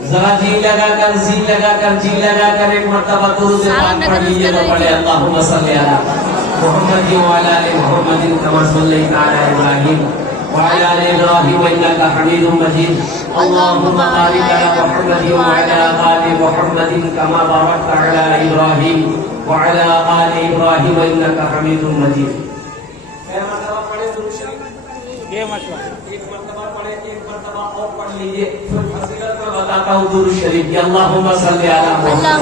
जरा जी लगाकर जी लगाकर एक मर्तबा दुरूद पाक पढ़ लीजिए तो पढ़े अल्लाहुम्मा सल्ली अला मुहम्मद व अला आलि मुहम्मद कमा सल्लैता अला इब्राहीम व अला आलि इब्राहीम इन्नका हमीदुम मजीद अल्लाहुम्मा बारिक अला मुहम्मद व अला आलि मुहम्मद कमा बारकता अला इब्राहीम व अला आलि इब्राहीम इन्नका हमीदुम मजीद। एक मर्तबा पढ़े दुरूद शरीफ, एक मर्तबा पढ़े, एक मर्तबा और पढ़ लीजिए। फिर फजीलत में बताता हूँ दुरूद शरीफ की। अल्लाहुम्मा सल्ली अला मुहम्मद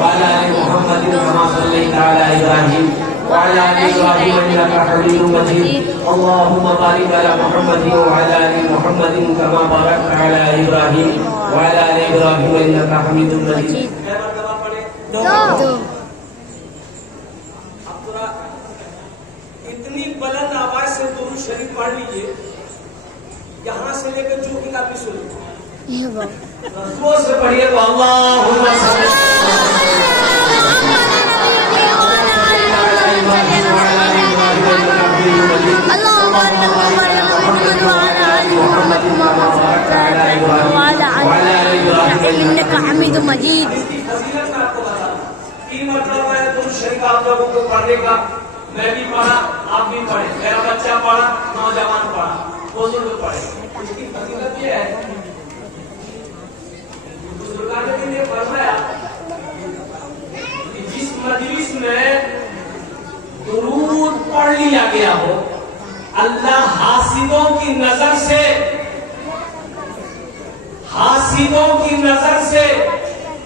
व अला आलि मुहम्मद कमा सल्लैता अला इब्राहीम व अला आलि इब्राहीम इन्नका हमीदुम मजीद अल्लाहुम्मा बारिक अला मुहम्मद व अला आलि मुहम्मद कमा बारकता अला इब्राहीम व अला आलि इब्राहीम इन्नका हमीदुम मजीद। कै मर्तबा पढ़े? दो। इतनी बुलंद आवाज से दुरूद शरीफ पढ़ लीजिए, यहाँ से लेकर चौकी का भी सुनिए। जोर से पढ़िए तो अल्लाहुम्मा सल्ली इन्नका हमीदुम मजीद। तीन मतलब है दुरूद शरीफ आप लोगों को पढ़ने का। मैं भी पढ़ा, आप भी पढ़े, मेरा बच्चा पढ़ा, नौजवान पढ़ा, बुजुर्ग पढ़े। इसकी फजीलत ये है, बुजुर्गाने के लिए फरमाया कि जिस मजलिस में दुरूद पढ़ लिया गया हो, अल्लाह हासिदों की नजर से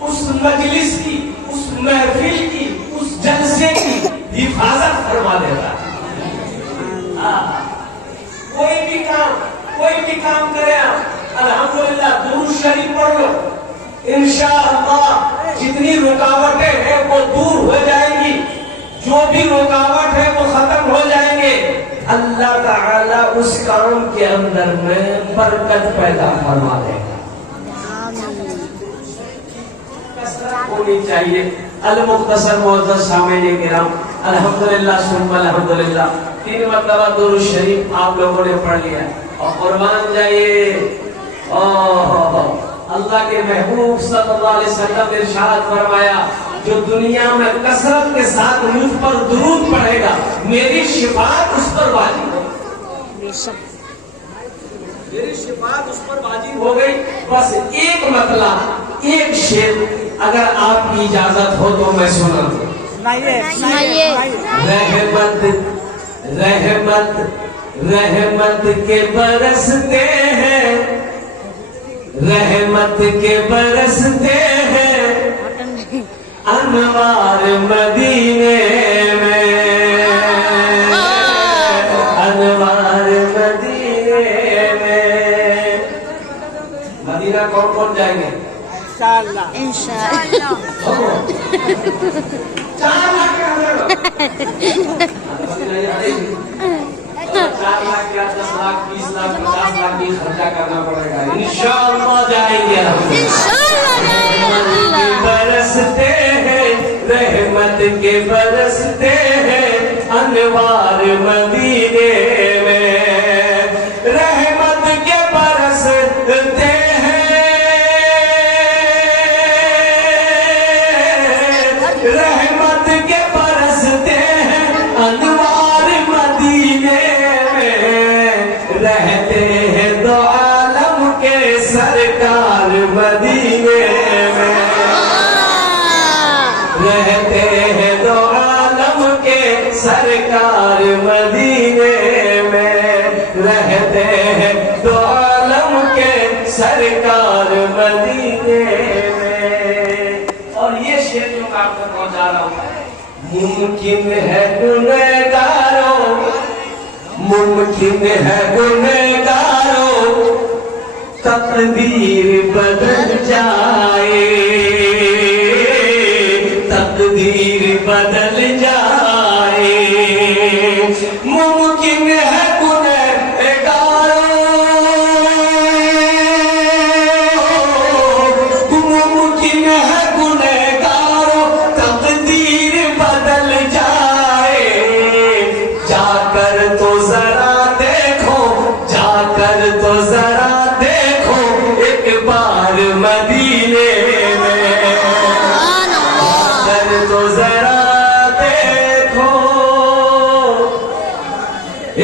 उस मजलिस की, उस महफिल की, उस जलसे की हिफाजत फरमा देता है। कोई भी काम करे आप, अल्हम्दुलिल्लाह दुरूद शरीफ पढ़ लो, इंशाअल्लाह जितनी रुकावटें हैं वो दूर हो जाएंगी, जो भी रुकावट है वो खत्म हो जाएंगे। अल्लाह ताला उस काम के अंदर में बरकत पैदा फरमा देगा। होनी चाहिए। अल-मुख्तसर मुअज़्ज़ज़ सामईन किराम, अल्हम्दुलिल्लाह सुम्मा अल्हम्दुलिल्लाह, 3 मरतबा दुरूद शरीफ आप लोगों ने पढ़ लिया और कुर्बान जाइए। अल्लाह के महबूब सल्लल्लाहु अलैहि वसल्लम ने इरशाद फरमाया, जो दुनिया में कसरत के साथ मुझ पर दुरूद पढ़ेगा, मेरी शिफाअत उस पर वाजिब होगी। मेरी शिफाअत उस पर वाजिब हो गई। बस एक मतला, एक शेर अगर आपकी इजाजत हो तो मैं सुना। रहमत के बरसते हैं, रहमत के बरसते हैं अनवार मदीने में, अनवार मदीने में। मदीना कौन कौन जाएंगे? इंशाअल्लाह। 4 लाख के अंदर 4 लाख या 10 लाख 20 लाख 50 लाख भी खर्चा करना पड़ेगा। इंशाअल्लाह जाएंगे। बरसते हैं रहमत के बरसते हैं अनवार मदीने में, रहमत के बरसते रहमत के बरसते हैं अनवार मदीने में, रहते हैं दो आलम के सरकार मदीने में, रहते हैं दो आलम के सरकार मदीने में, रहते हैं दो आलम के सरकार मदीने में। और ये शेर जो मैं आपको पहुंचा रहा हूं, मुमकिन है गुनहगारों, मुमकिन है गुनहगारों, तकदीर बदल जाए, तकदीर बदल जाए। मुमकिन है गुनहगारों, मुमकिन है गुनहगारों, तकदीर बदल जाए। जाकर तो जरा देखो, जाकर तो जरा देखो, एक बार मदीने में सुभान अल्लाह। अगर तो जरा देखो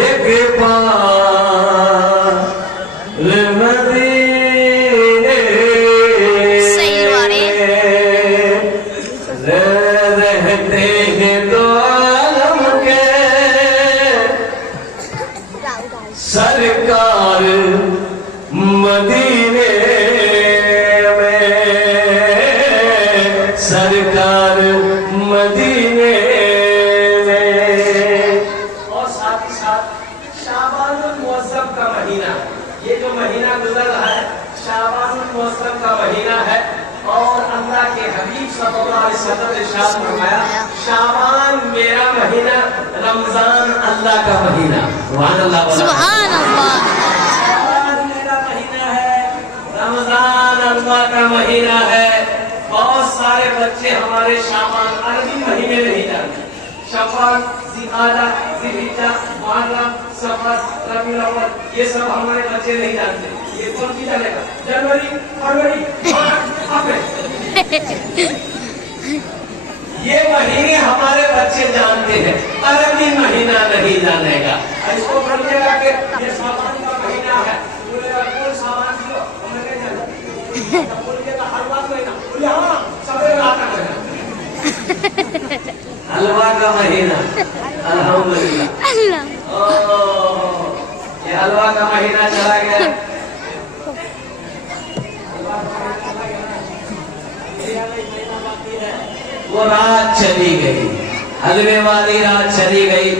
एक बार मदीने सही बारे। रहते हैं तो आलम के सरकार मदीने में, सरकार मदीने में। और साथ ही साथ शाबानुल मुअज़्ज़म का महीना, ये जो महीना गुजर रहा है शाबानुल मुअज़्ज़म का महीना है। और अल्लाह के हबीब सल्लल्लाहु अलैहि वसल्लम ने इरशाद फरमाया, शाबान मेरा महीना, रमजान अल्लाह का महीना। सुभान अल्लाह। सुभान अल्लाह। शाबान मेरा महीना है, रमजान अल्लाह का महीना है। बहुत सारे बच्चे हमारे शाबान अरबी महीने नहीं जानते। शफ़ान, ज़िलक़ादा, ज़िलहिज्जा, मुहर्रम, सफ़र, रबीउल अव्वल, ये सब हमारे बच्चे नहीं जानते। ये कौन सी चलेगा? जनवरी, फरवरी, मार्च, अप्रैल, ये महीने हमारे बच्चे जानते हैं, अरबी महीना नहीं जानेगा। इसको बोलिएगा कि ये शाबान का महीना है, बोलेगा कौन शाबान जो हमें नहीं जानते। बोलिएगा हलवा महीना, बोले हाँ सवेरे आता है हलवा का महीना। अल्हम्दुलिल्लाह। अल्लाह। ये हलवा का महीना चला गया। वो रात चली गई, हलवे वाली रात चली गई।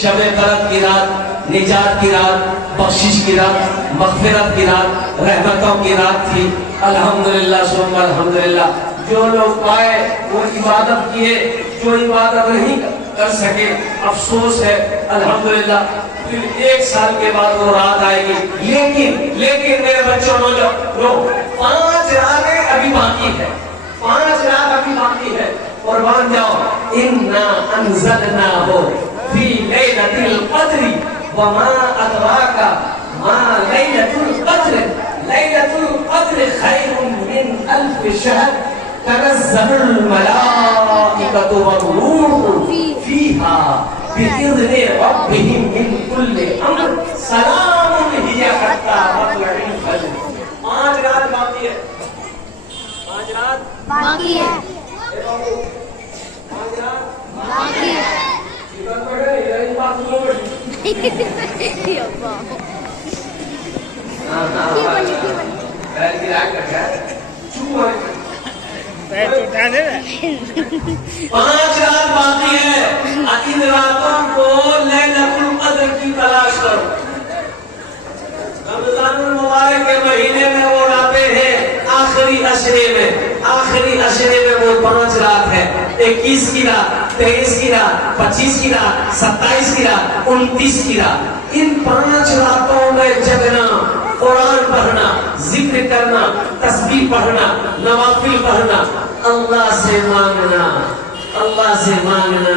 शब बरत की रात, निजात की रात, बख्शिश की रात, मग़फ़िरत की रात, रहमतों की रात थी। अल्हम्दुलिल्लाह सुम्मा अल्हम्दुलिल्लाह। जो लोग पाए वो इबादत किए, जो इबादत नहीं कर सके अफसोस है। अल्हम्दुलिल्लाह फिर 1 साल के बाद वो रात आएगी। लेकिन मेरे बच्चों लो 5 रातें अभी बाकी है, 5 रात अभी बाकी है। और मान जाओ, इन्ना अंज़लनाहु फी लैलतिल क़द्र वमा अदराका मा लैलतुल क़द्र। लैलतुल क़द्र खैरुम मिन अल्फ शहर तनज़्ज़लुल मलाइकतु वरूहु फीहा बिइज़्नि रब्बिहिम मिन कुल्लि अम्र सलामुन हिय हत्ता मत्लइल फज्र। 5 रात बाकी है, 5 रात बाकी है। 5 रात बाकी है। जीवन पड़े यही बात बोलो। अब्बा। पैर गिरा कर क्या पैर उठा दे। 5 रात बाकी है। इन रातों को लैलतुल क़द्र की तलाश करो। रमज़ानुल मुबारक के महीने में वो रातें हैं आखिरी अशरे में, आखिरी अशरे में वो 5 रात है। 21 की रात, 23 की रात, 25 की रात, 27 की रात, 29 की रात। इन 5 रातों में जगना, कुरान पढ़ना, जिक्र करना, तस्बीह पढ़ना, नवाफिल पढ़ना, अल्लाह से मांगना, अल्लाह से मांगना,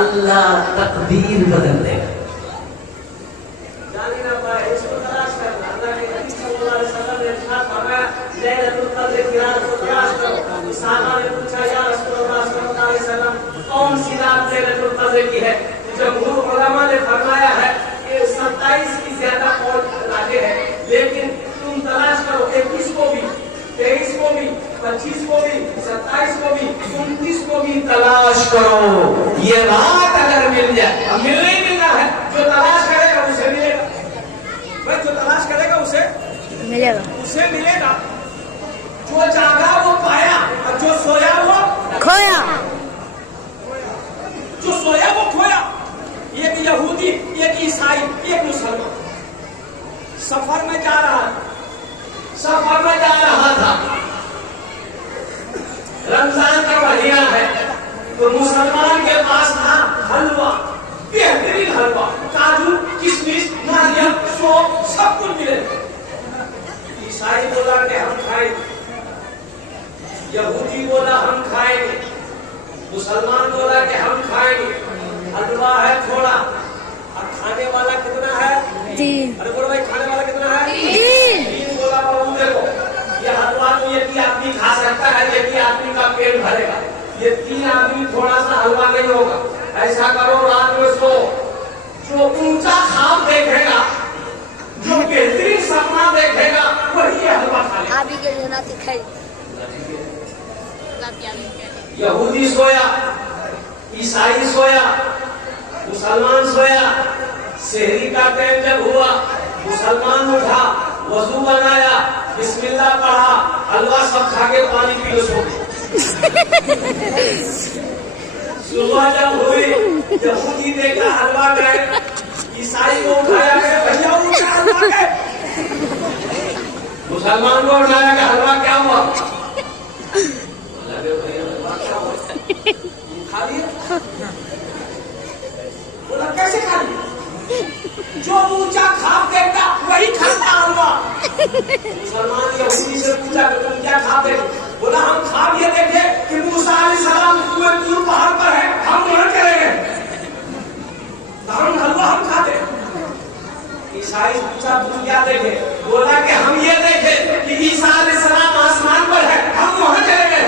अल्लाह तकदीर बदल देगा। जानी ना पाए इसको तलाश करना। अल्लाह के नबी सल्लल्लाहु अलैहि वसल्लम ने इरशाद फरमाया, लैलतुल क़द्र की रात को तलाश करो। सहाबा ने पूछा, या रसूलल्लाह सल्लल्लाहु अलैहि वसल्लम कौन सी रात लैलतुल क़द्र की है? जमहूर उलमा ने फरमाया है कि 27 की ज्यादा कौल राजे है, लेकिन तुम तलाश करो 21 को भी, 23 को भी, 25 को भी, 27 को भी, 29 को भी तलाश करो। ये रात अगर मिल जाए, अब मिलना ही मिलना है। जो तलाश करेगा उसे मिलेगा, भाई जो तलाश करेगा उसे मिलेगा। जो जागा वो पाया, और जो सोया वो खोया। जो सोया वो खोया। एक यहूदी, एक ईसाई, एक मुसलमान सफर में जा रहा था। रमजान का महीना है, तो मुसलमान के पास था हलवा, बेहतरीन हलवा, काजू, किशमिश, नारियल, सौंफ, सब कुछ मिले। ईसाई बोला कि हम खाएंगे, यहूदी बोला हम खाएंगे, मुसलमान बोला कि हम खाएंगे। हलवा है थोड़ा, और खाने वाला कितना है? 3। अरे बोलो भाई, खाने वाला कितना है? 3। बोला बाबू देखो, ये हलवा तो ये ये 3 आदमी थोड़ा सा हलवा नहीं होगा। ऐसा करो, रात में सो, जो ऊंचा ख्वाब देखेगा, जो बेहतरीन सपना देखेगा, वही ये हलवा खा लेगा। अभी के लेना दिखाई यहूदी सोया, ईसाई सोया, मुसलमान सोया। शहरी का टाइम जब हुआ, मुसलमान उठा, वजू बनाया, बिस्मिल्लाह पढ़ा, हलवा सब खा के पानी पी लो, सो गए। सुबह जब हुई, यहूदी देखा हलवा गए, ईसाई को उठाया गया, भैया उठा हलवा गए। मुसलमान को उठाया गया, हलवा क्या हुआ? भैया हलवा क्या हुआ? खा लिया? बोला कैसे खा लिया? जो ऊंचा ख्वाब देखता वही खाता हलवा। मुसलमान यहूदी से पूछा कि तुम क्या ख्वाब देखे? बोला हम ख्वाब ये देखे कि मूसा अलैहिस्सलाम तूर पहाड़ पर है, हम वहां चलेंगे, हम हलवा हम खाते। ईसाई पूछा तुम क्या देखे? बोला कि हम ये देखे कि ईसा अलैहिस्सलाम आसमान पर है, हम वहां चले गए,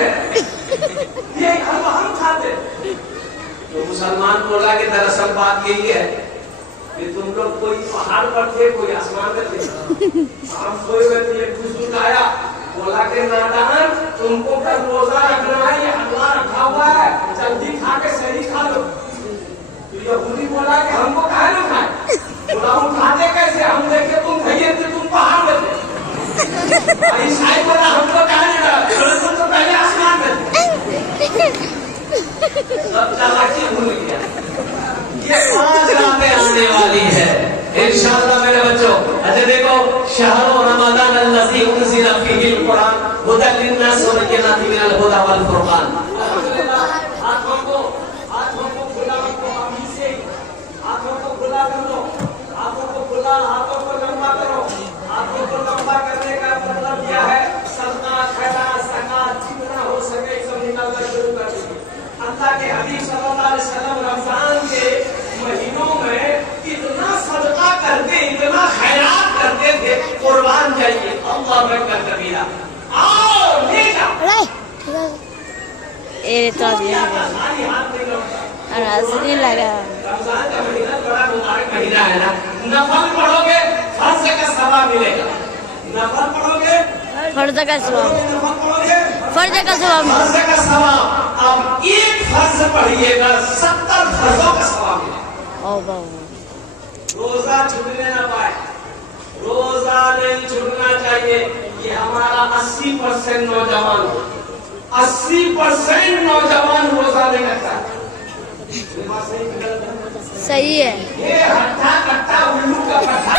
ये हलवा हम खाते। तो मुसलमान बोला कि दरअसल बात यही है कि तुम लोग कोई पहाड़ पर थे, कोई आसमान में थे, हम सोए हुए थे, खुशबू आया। बोला कि नादान, तुमको कल रोजा रखना है, ये हलवा रखा हुआ है, जल्दी खा के सही खा लो। तो यहूदी बोला कि हमको काहे ना खाए? बोला हम खाते कैसे? हम देखे तुम खाइए थे, तुम पहाड़ में थे। ईसाई बोला हमको काहे ना, तुम तो पहले आसमान में थे। सब चालाकी भूल गया। ये 5 रातें आने वाली है इंशाअल्लाह मेरे बच्चों। अच्छा देखो, शहर रमजान अल्लज़ी उनज़िला फ़ीहिल कुरान हुदल लिन्नास व बय्यिनातिन मिनल हुदा वल फुरक़ान। हाथों को खुला रखो, अभी से हाथों को खुला कर दो, हाथों को खुला, हाथों को लंबा करो। हाथों को लंबा करने का मतलब क्या है? सदका, खैरात, ज़कात जितना हो सके सब निकालना शुरू कर दीजिए। अल्लाह के हबीब सल्लल्लाहु अलैहि वसल्लम रमजान के महीनों में इतना सदका करते, इतना खैरात करते थे, कुर्बान जाइए। अल्लाह अकबर कबीरा। आओ ले जाओ। ये तो सारी हाथ नहीं लौटा। नहीं लगा। रमजान का महीना बड़ा मुबारक महीना है ना। नफल पढ़ोगे फर्ज का सवाब मिलेगा। नफल पढ़ोगे फर्ज का सवाब, नफल पढ़ोगे फर्ज का सवाब, फर्ज का सवाब। अब एक फर्ज पढ़िएगा, 70 फर्जों का सवाब मिलेगा। रोजा छूटने ना पाए, रोजा नहीं छूटना चाहिए। ये हमारा 80% नौजवान, 80% नौजवान रोजा नहीं रखता। सही है। ये हट्टा कट्टा उल्लू का पट्टा।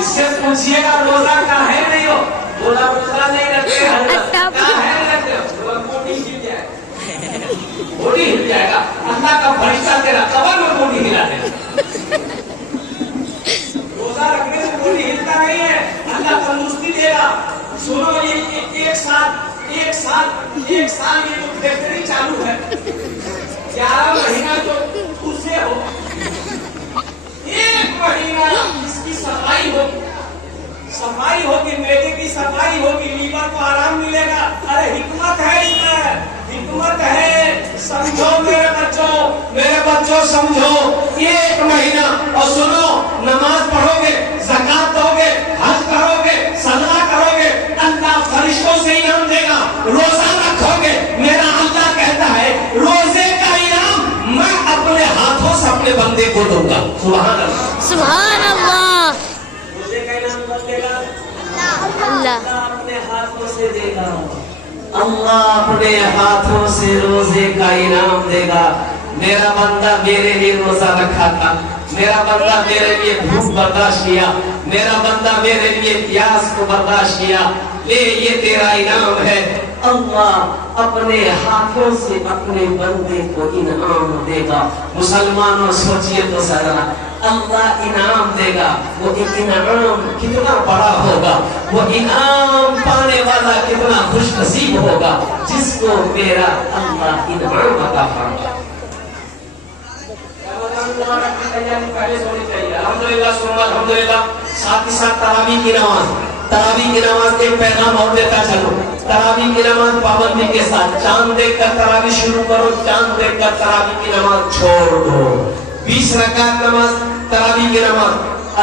इससे पूछिएगा रोजा का है नहीं हो? बोला रोजा नहीं रखते, का है नहीं रखते, बॉडी हिल जाएगा, बॉडी हिल जाएगा। अल्लाह का फरिश्ता तेरा कबर में बॉडी हिला देगा। रोजा रखने से बॉडी हिलता नहीं है, अल्लाह तंदुरुस्ती देगा। सुनो, ये एक साल ये जो फैक्ट्री चालू है, 11 महीना जो उससे हो, 1 महीना इसकी सफाई होगी, मेरे की सफाई होगी, लीवर को आराम मिलेगा। अरे हिकमत है इसमें, हिकमत है। समझो मेरे बच्चों समझो। 1 महीना, और सुनो, नमाज पढ़ोगे, ज़कात दोगे, हज करोगे, सदका करोगे, अल्लाह फरिश्तों से इनाम देगा। रोजा रखोगे, मेरा अल्लाह कहता है रोजे का इनाम मैं अपने हाथों से अपने बंदे को दूंगा। सुभान अल्लाह, सुभान अल्लाह। रोजे का इनाम कौन देगा? अल्लाह अपने हाथों से देगा। अल्लाह अपने हाथों से रोजे का इनाम देगा। मेरा बंदा मेरे लिए रोजा रखा था, मेरा बंदा मेरे लिए भूख बर्दाश्त किया, मेरा बंदा मेरे लिए प्यास को बर्दाश्त किया, ले ये तेरा इनाम है। अल्लाह अपने हाथों से अपने बंदे को इनाम देगा। मुसलमानों सोचिए तो जरा, अल्लाह इनाम देगा, वो इनाम कितना बड़ा होगा, वो इनाम पाने वाला कितना खुशनसीब होगा जिसको मेरा अल्लाह इनाम अता फरमाए। पहले सोनी चाहिए। अल्हम्दुलिल्लाह, सुम्मा अल्हम्दुलिल्लाह। साथ ही साथ तरावी की नमाज तरावी की नमाज एक पैगाम और देता चलो, तरावी की नमाज पाबंदी के साथ, चांद देखकर तरावी शुरू करो, चांद देखकर तरावी की नमाज छोड़ दो। 20 रकात नमाज तरावी की नमाज,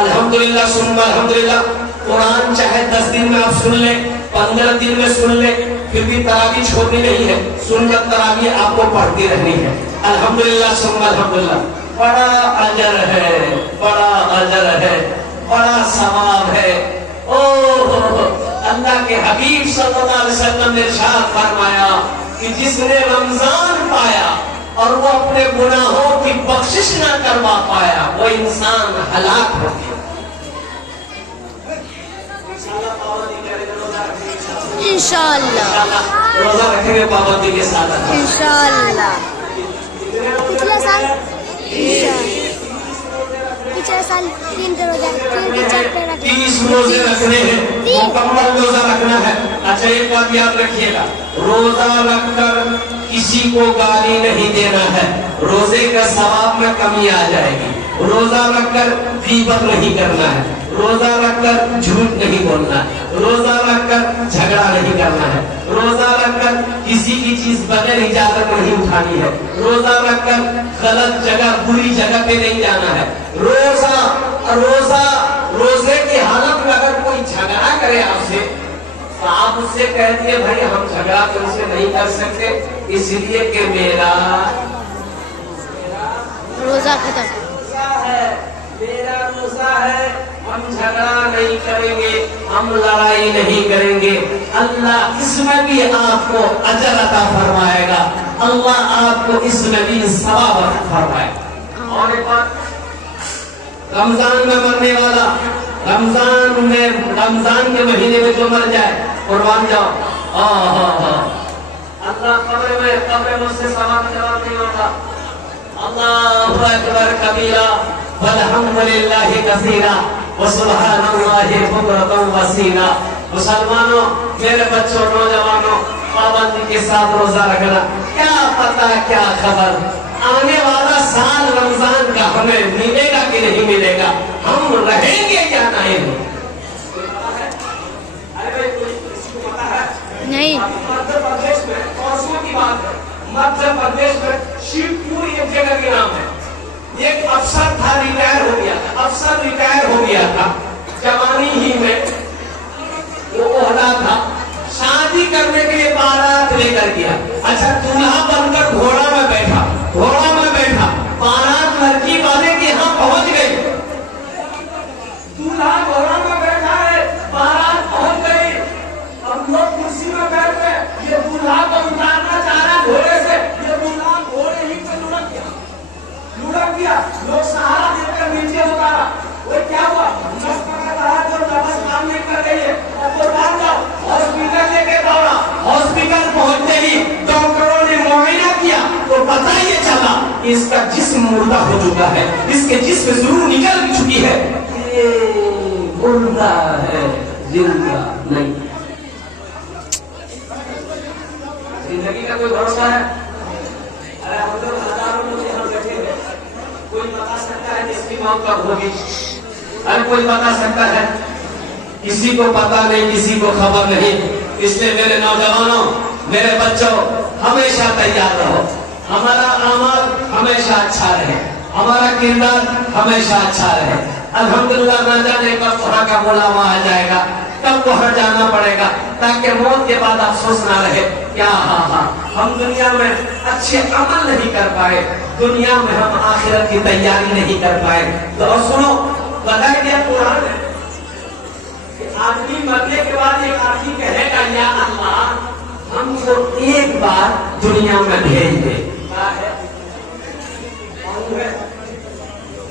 अल्हम्दुलिल्लाह सुन्ना अल्हम्दुलिल्लाह। कुरान चाहे 10 दिन में आप सुन ले, 15 दिन में सुन ले, फिर भी तरावी छोड़नी नहीं है, सुन्नत तरावी आपको पढ़ती रहनी है। अल्हम्दुलिल्लाह सुन्ना अल्हम्दुलिल्लाह। बड़ा अजर है, बड़ा अजर है, बड़ा सवाब है। ओ अल्लाह के हबीब सल्लल्लाहु अलैहि वसल्लम ने इरशाद फरमाया कि जिसने रमजान पाया और वो अपने गुनाहों की बख्शिश ना करवा पाया, वो इंसान हलाक हो गया। इंशाअल्लाह रोजा रखेंगे पाबंदी के साथ इंशाअल्लाह। पिछले साल पिछले साल 3 रोजा, फिर भी 4 पे रखना। 30 रोजे रखने हैं, मुकम्मल रोजा रखना है। अच्छा एक बात याद रखिएगा, रोजा रखकर किसी को गाली नहीं देना है, रोजे का सवाब में कमी आ जाएगी। रोजा रखकर गीबत नहीं करना है, रोजा रखकर झूठ नहीं बोलना है, रोजा रखकर झगड़ा नहीं करना है, रोजा रखकर किसी की चीज बगैर इजाजत नहीं उठानी है, रोजा रखकर गलत जगह बुरी जगह पे नहीं जाना है। रोजे की हालत में अगर कोई झगड़ा करे आपसे तो आप उससे कह दिए भाई हम झगड़ा तुमसे नहीं कर सकते, इसलिए कि मेरा रोजा खत्म। मेरा रोजा है, हम झगड़ा नहीं करेंगे, हम लड़ाई नहीं करेंगे। अल्लाह इसमें भी आपको अजर अता फरमाएगा, अल्लाह आपको इसमें भी सवाब अता फरमाएगा। और एक बात, रमजान में मरने वाला, रमजान के महीने में जो मर जाए कुर्बान जाओ, अल्लाह कब्र में उससे सवाल जवाब नहीं होगा। अल्लाहु अकबर कबीरा वल्हम्दुलिल्लाहि कसीरा व सुब्हानल्लाहि बुक्रतन वसीला। मुसलमानों, मेरे बच्चों, नौजवानों, पाबंदी के साथ रोजा रखना। क्या पता क्या खबर आने वाला साल रमजान का हमें मिलेगा कि नहीं मिलेगा, हम रहेंगे क्या नहीं। नहीं मध्य प्रदेश में परसों की बात है, मध्य प्रदेश में शिवपुर एक जगह के नाम है, एक अफसर था, रिटायर हो गया था, अफसर रिटायर हो गया था, जवानी ही में वो ओहदा था, शादी करने के लिए बारात लेकर गया। अच्छा दूल्हा बनकर घोड़ा में बैठा, बारात लड़की वाले के यहाँ पहुंच गई, दूल्हा घोड़ा में बैठा है, बारात पहुंच गई, हम लोग कुर्सी में बैठ गए, ये दूल्हा को उतारना चाह रहा घोड़े से, ये दूल्हा घोड़े ही पे लुढ़क गया, लोग सहारा देकर नीचे उतारा। वो क्या हुआ, जो नमस्कार नहीं कर रही है हॉस्पिटल लेके दौड़ा, हॉस्पिटल पहुंचते ही डॉक्टरों ने मुआयना किया तो पता ये चला इसका जिस्म मुर्दा हो चुका है, इसके जिस्म से रूह निकल चुकी है, ये मुर्दा है, जिंदा नहीं। जिंदगी का कोई भरोसा है? अरे हम तो हजारों लोग यहाँ बैठे हैं, कोई बता सकता है किसकी मौत कब होगी? अरे कोई बता सकता है? किसी को पता नहीं, किसी को खबर नहीं। इसलिए मेरे नौजवानों, मेरे बच्चों, हमेशा तैयार रहो, हमारा अमल हमेशा अच्छा रहे, हमारा किरदार हमेशा अच्छा रहे। अल्हम्दुलिल्लाह न जाने कब वहाँ का बुलावा आ जाएगा, कब वहाँ जाना पड़ेगा, ताकि मौत के बाद अफसोस ना रहे क्या हम दुनिया में अच्छे अमल नहीं कर पाए, दुनिया में हम आखिरत की तैयारी नहीं कर पाए। तो और सुनो, बताया गया कुरान है कि आदमी मरने के बाद एक आदमी कहेगा या अल्लाह हमको एक बार दुनिया में भेज दे। क्या है?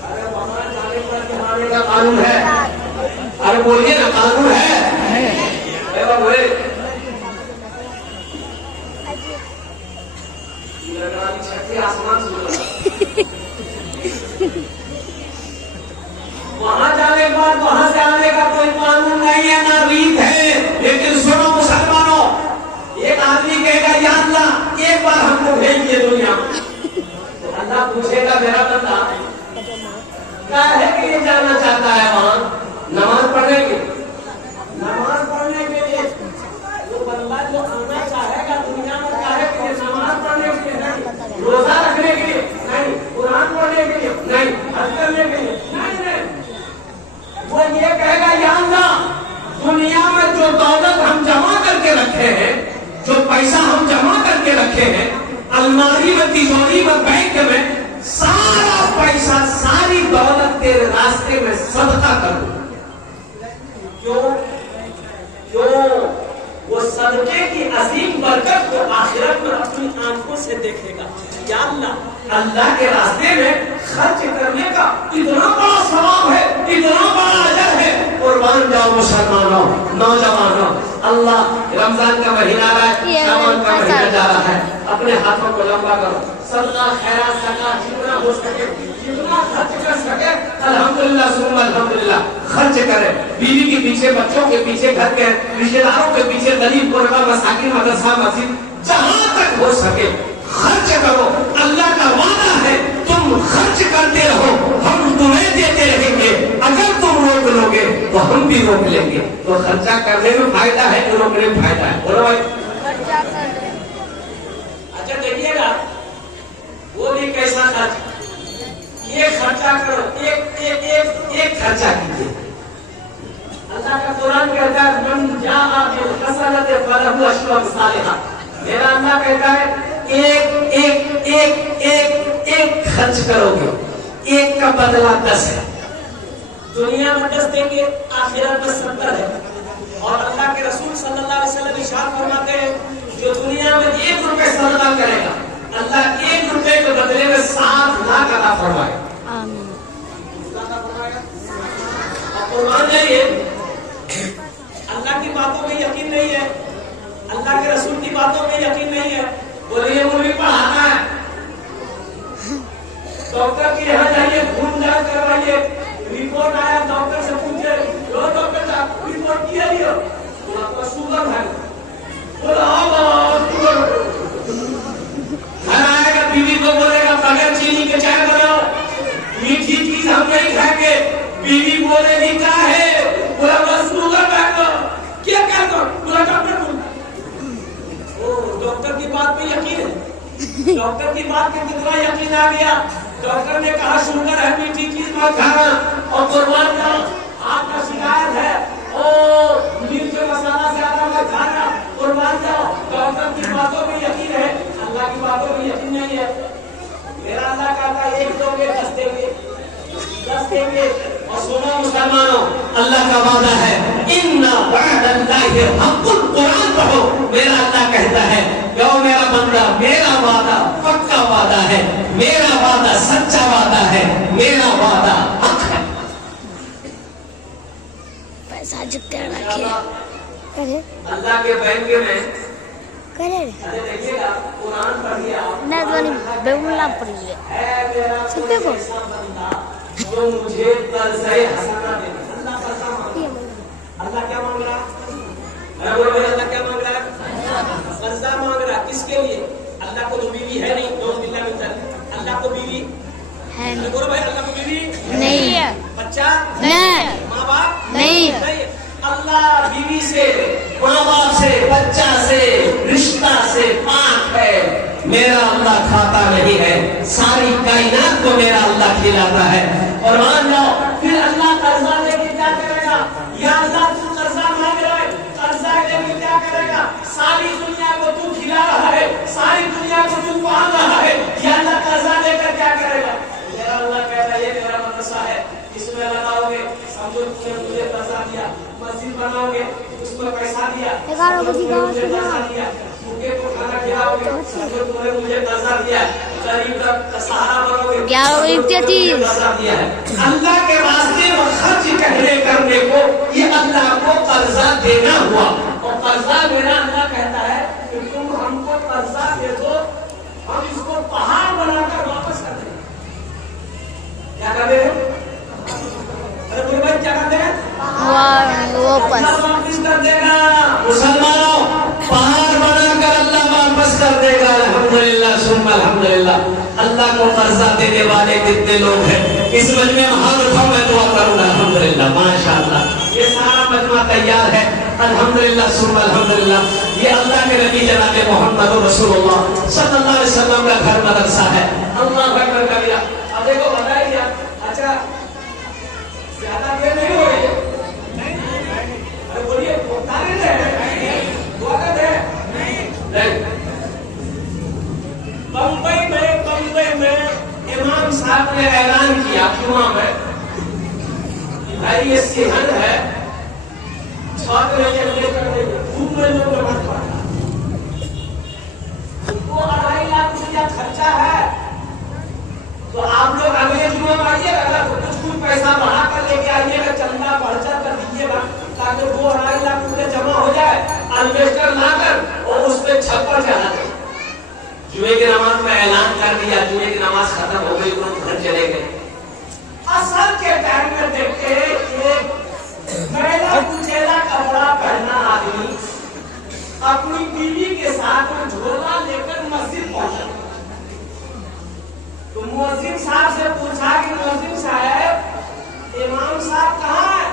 अरे वहां जाने पर हमारे का कानून है, अरे बोलिए ना, कानून है। आसमान वहां जाने के बाद वहां से आने का कोई कानून नहीं है, ना रीत है। लेकिन सुनो मुसलमानों, एक आदमी कहेगा या अल्लाह एक बार हमको भेज दिए दुनिया, तो अल्लाह पूछेगा मेरा बंदा क्या है कि ये जाना चाहता है वहां? नमाज पढ़ने की, नमाज पैसा हम जमा करके रखे हैं अलमारी में, तिजोरी में, बैंक में, सारा पैसा, सारी दौलत तेरे रास्ते में सदका कर दो। क्यों? क्यों? वो सदके की अजीम बरकत को आखिरत में अपनी आंखों से देखेगा। या अल्लाह, अल्लाह के रास्ते में खर्च करने का इतना बड़ा सवाब है, इतना बड़ा अजर है। कुर्बान जाओ मुसलमानों, नौजवानों। अल्लाह, रमजान का महीना आ रहा है, शाबान का महीना जा रहा है, अपने हाथों को लंबा करो, सदका खैरात ज़कात जितना हो सके, जितना खर्च कर सके, अल्हम्दुलिल्लाह सुम्मा अल्हम्दुलिल्लाह खर्च करें। बीवी के पीछे, बच्चों के पीछे, घर के रिश्तेदारों के पीछे, गरीब गुरबा, मसाकिन, मदरसा, मस्जिद, जहां तक हो सके खर्च करो। अल्लाह का वादा है, तुम खर्च करते रहो, हम तुम्हें देते रहेंगे। अगर तुम रोक लोगे तो हम भी रोक लेंगे। तो खर्चा करने में फायदा है कि रोकने में फायदा है? बोलो भाई। अच्छा देखिएगा, वो भी कैसा खर्च, एक खर्चा करो, एक खर्चा कीजिए। अल्लाह का कुरान कहता है, मन जाअ बिल हसनति फलहु अशरु अम्सालिहा। मेरा अल्लाह कहता है, एक खर्च करोगे, एक का बदला 10 है। दुनिया में 10 देंगे, आखिरत में 70 है। और अल्लाह के रसूल सल्लल्लाहु अलैहि वसल्लम इरशाद फरमाते हैं, जो दुनिया में 1 रुपए सदका करेगा, अल्लाह 1 रुपए के बदले में 7 लाख अता फरमाएगा। आमीन। कुर्बान जाइए। अल्लाह की बातों में यकीन नहीं है, अल्लाह के रसूल की बातों में यकीन नहीं है, बोलिए मुझे पढ़ाना है, डॉक्टर के यहाँ जाइए, खून जांच करवाइए, रिपोर्ट आया, डॉक्टर से पूछे, लो डॉक्टर साहब रिपोर्ट किया लियो, बोला शुगर है, बोला शुगर। घर आएगा, बीवी को बोलेगा बगैर चीनी के चाय बनाओ, मीठी चीज हम नहीं खाएंगे। बीवी बोलेगी क्या है, बोला बस शुगर बैठ दो, क्या कर दो, बोला डॉक्टर बोल। डॉक्टर की बात में यकीन है, डॉक्टर की बात में कितना यकीन आ गया। डॉक्टर ने कहा शुगर है, मीठी चीज मत खाना, और कुर्बान जाओ, आपका शिकायत है, ओ मिर्च मसाला ज्यादा मत खाना, कुर्बान जाओ। डॉक्टर की बातों में यकीन है, अल्लाह की बातों में यकीन नहीं है। मेरा अल्लाह कहता है, 1 दोगे 10 देंगे, 10 देंगे। और सुनो मुसलमानों, अल्लाह का वादा है, इन्ना वअदल्लाहि हक़्क़ुन। कुरान पढ़ो, मेरा अल्लाह कहता है, यो मेरा बंदा, मेरा वादा पक्का वादा है, मेरा वादा सच्चा वादा है, मेरा वादा हक है। पैसा जुटते रखिए। करे अल्लाह के बैंक में करे अरे देखिएगा, कुरान पढ़िए आप, ना ध्वनि बेमुल्ला पढ़िए। है मेरा सब देखो। ऐसा बंदा जो मुझे कर्ज़े हसना दे। अल्लाह कर्ज़ा मांग रहा है। अल्लाह क्या मांग रहा है? अरे बोलो भाई, अल्लाह क्या मांग रहा है? कर्ज़ा मांग रहा है। किसके लिए? अल्लाह को तो बीवी है नहीं, नौज़ बिल्लाह मिन ज़ालिक। अल्लाह को बीवी है नहीं। बोलो भाई, अल्लाह को बीवी नहीं है, बच्चा नहीं, माँ बाप नहीं। अल्लाह बीवी से, माँ बाप से, बच्चा से, रिश्ता से पाक है। मेरा अल्लाह खाता नहीं है, सारी कायनात को मेरा अल्लाह खिलाता है। और मान जाओ, फिर अल्लाह कर्जा लेके क्या करेगा? या अल्लाह तू कर्जा मांग रहा है, कर्जा लेके क्या करेगा? सारी दुनिया को तू खिला रहा है, सारी दुनिया को तू पाल रहा है, या अल्लाह कर्जा लेकर क्या करेगा? मेरा अल्लाह कहता है, ये मेरा मदरसा है, इसमें लगाओगे, समझो तुमने मुझे कर्जा दिया, मस्जिद बनाओगे, उसमें पैसा दिया, 11 बजे का मुझे कर्जा दिया, भूखे को खाना खिलाओगे, समझो तुमने मुझे कर्जा दिया, गरीब का सहारा बनोगे, 11 बजे मुझे कर्जा दिया है। अल्लाह के रास्ते में खर्च करने को ये अल्लाह को कर्जा देना हुआ। और कर्जा मेरा अल्लाह कहता है कि तुम हमको कर्जा दे दो, हम इसको पहाड़ बनाकर वापस कर देंगे। क्या कर रहे हैं? अरे बोले भाई, क्या कर देगा? वापस कर देगा। मुसलमानों, पहाड़ बनाकर अल्लाह वापस कर देगा। अल्हम्दुलिल्लाह सुम्मा अल्हम्दुलिल्लाह। अल्लाह को कर्जा देने वाले कितने लोग हैं? इस मजमे में हाथ उठाओ, मैं दुआ करूंगा। अल्हम्दुलिल्लाह, माशाअल्लाह, ये सारा मजमा तैयार है। अल्हम्दुलिल्लाह सुम्मा अल्हम्दुलिल्लाह। ये अल्लाह के नबी जनाब मोहम्मद रसूलुल्लाह सल्लल्लाहु अलैहि वसल्लम का घर मदरसा है। अल्लाह अकबर कबीरा। अब देखो, बताइए दिया, अच्छा ज्यादा देर नहीं हो रही है? अरे बोलिए, दुआ कर दे। नहीं, हाथ में लेकर देंगे, धूप में लोग नमाज पढ़ा। उनको 2.5 लाख रुपया खर्चा है, तो आप लोग अगले जुम्मे में आइएगा तो कुछ पैसा बढ़ा कर लेके आइएगा, चंदा बढ़ चढ़ कर दीजिएगा, ताकि 2.5 लाख रुपये जमा हो जाए, इन्वेस्टर लाकर और उस पर छप्पर चढ़ा दे। जुमे की नमाज में ऐलान कर दिया, जुमे की नमाज खत्म हो गई, लोग घर चले गए। असल के टाइम में देखते एक मैला कुचैला कपड़ा पहना आदमी अपनी बीवी के साथ में झोला लेकर मस्जिद पहुंचा। तो मुअज्जिन साहब से पूछा कि मुअज्जिन साहब इमाम साहब कहाँ है?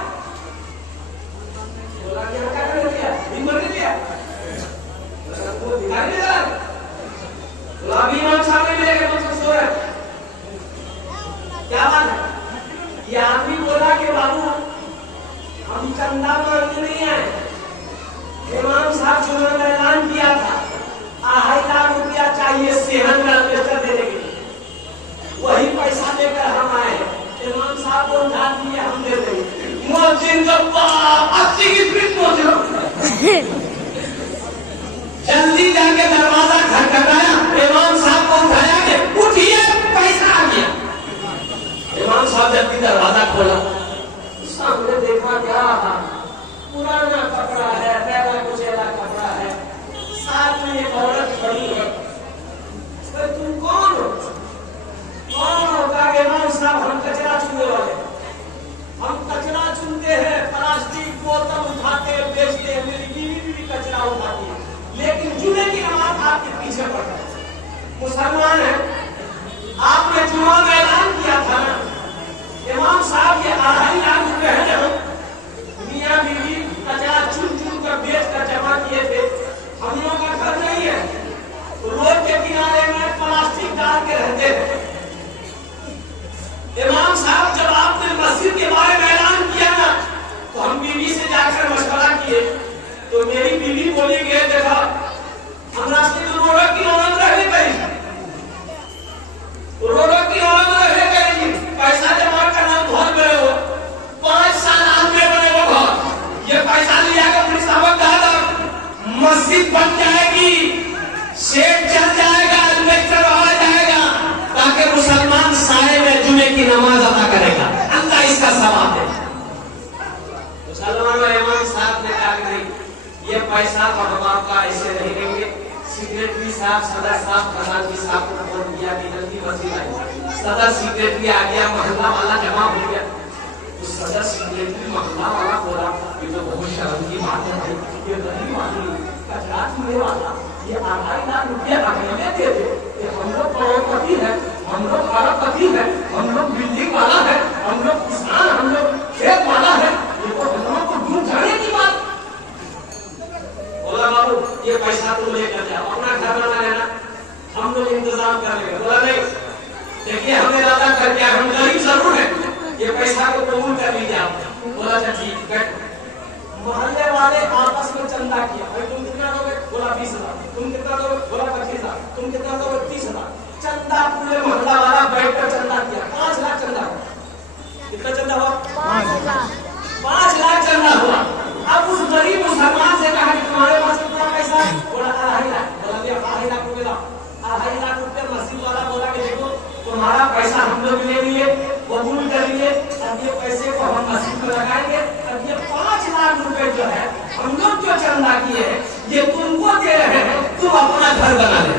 बोला कि क्या कर लिया, दिन भर लिया, वो दिखाई नहीं दे रहा। बोला अभी इमाम साहब ने मिलेगा, तो सो रहे। क्या बात है? ये आदमी बोला कि बाबू हम चंदा मांगने नहीं आए, इमाम साहब जुम्मे में ऐलान किया था 2.5 लाख रुपया चाहिए सेहन में इन्वेस्टर देने के लिए, वही पैसा लेकर हम आए। इमाम साहब को उठा दिए, हम दे देंगे। मुअज्जिन अच्छी की स्पीड पहुंच जल्दी जाके दरवाजा खटखटाया, इमाम साहब को उठाया कि उठिए पैसा आ गया। इमाम साहब जब भी दरवाजा खोला, सामने देखा क्या पुराना कपड़ा है, मैला कुचैला कपड़ा है, साथ में एक औरत खड़ी है। तो तुम कौन हो? कौन होगा? इमाम साहब हम कचरा चुनने वाले, हम कचरा चुनते हैं, प्लास्टिक बोतल उठाते हैं, बेचते हैं, मेरी बीवी भी कचरा उठाती है, लेकिन जुमे की नमाज आपके पीछे पड़ता है। मुसलमान है, आपने जुमा में ऐलान किया था ना, इमाम साहब ये 2.5 लाख रुपए है जब मियां बीवी कचरा चुन चुन कर बेच कर जमा किए थे। हम लोगों का घर नहीं है, रोड के किनारे में प्लास्टिक डाल के रहते हैं। इमाम साहब जब आपने मस्जिद के बारे में ऐलान किया ना, तो हम बीवी से जाकर मशवरा किए, तो मेरी बीवी बोली गए देखा हम रास्ते में रोड़ा की औरत रहने गई, रोड़ा की औरत रहने गई, पैसा जमा करना घर में हो, 5 साल आदमी बने वो घर, ये पैसा लिया कर पुलिस साहब कहा मस्जिद बन जाएगी, शेड चल जाएगा, इन्वेस्टर आ जाएगा, ताकि मुसलमान साए में जुमे की नमाज अदा करेगा। अल्लाह इसका सवाब है। मुसलमान इमाम साहब ने कहा नहीं, ये पैसा तो हम आपका ऐसे नहीं देंगे। सेक्रेटरी साहब, सदर साहब, खजानची साहब को फोन किया कि जल्दी मस्जिद आई। सदर सेक्रेटरी आ गया, मोहल्ला वाला जमा हो गया। तो सदर सेक्रेटरी मोहल्ला वाला बोला ये तो बहुत शर्म की बात है, ये गरीब आदमी कचरा चूने वाला ये 2.5 लाख रुपया अकेले दे दे, ये हम लोग करोड़पति है, हम लोग अरबपति है, हम लोग बिल्डिंग वाला है, हम लोग किसान, हम लोग खेत वाला है, ये तो हम लोग को डूब जाने की बात। बोला बाबू ये पैसा तुम लेकर जाओ, अपना घर बना लेना, हम लोग इंतजाम कर लेंगे। बोला नहीं, देखिए हमें इरादा करके हम गरीब जरूर है, ये पैसा को कबूल कर लीजिए आप। बोला अच्छा ठीक है। मोहल्ले वाले आपस में चंदा किया, भाई तुम कितना दोगे? बोला 20,000। तुम कितना दोगे? बोला 25,000। तुम कितना दोगे? 30,000। चंदा पूरे मोहल्ला वाला बैठ कर चंदा किया, 5 लाख चंदा। कितना चंदा हुआ? 5 लाख। 5 लाख चंदा हुआ। अब उस गरीब मुसलमान से कहा कि तुम्हारे पास कितना पैसा है? बोला 2.5 लाख। बोला लिया 2.5 लाख रुपए लाओ। 2.5 लाख रुपए मस्जिद वाला बोला कि देखो तुम्हारा पैसा हम लोग ले लिए, वसूल कर लिए, अब ये पैसे को हम मस्जिद में लगाएंगे, अब ये 5 लाख रुपए जो है हम लोग जो चंदा किए हैं ये तुमको दे रहे हैं, तुम अपना घर बना ले।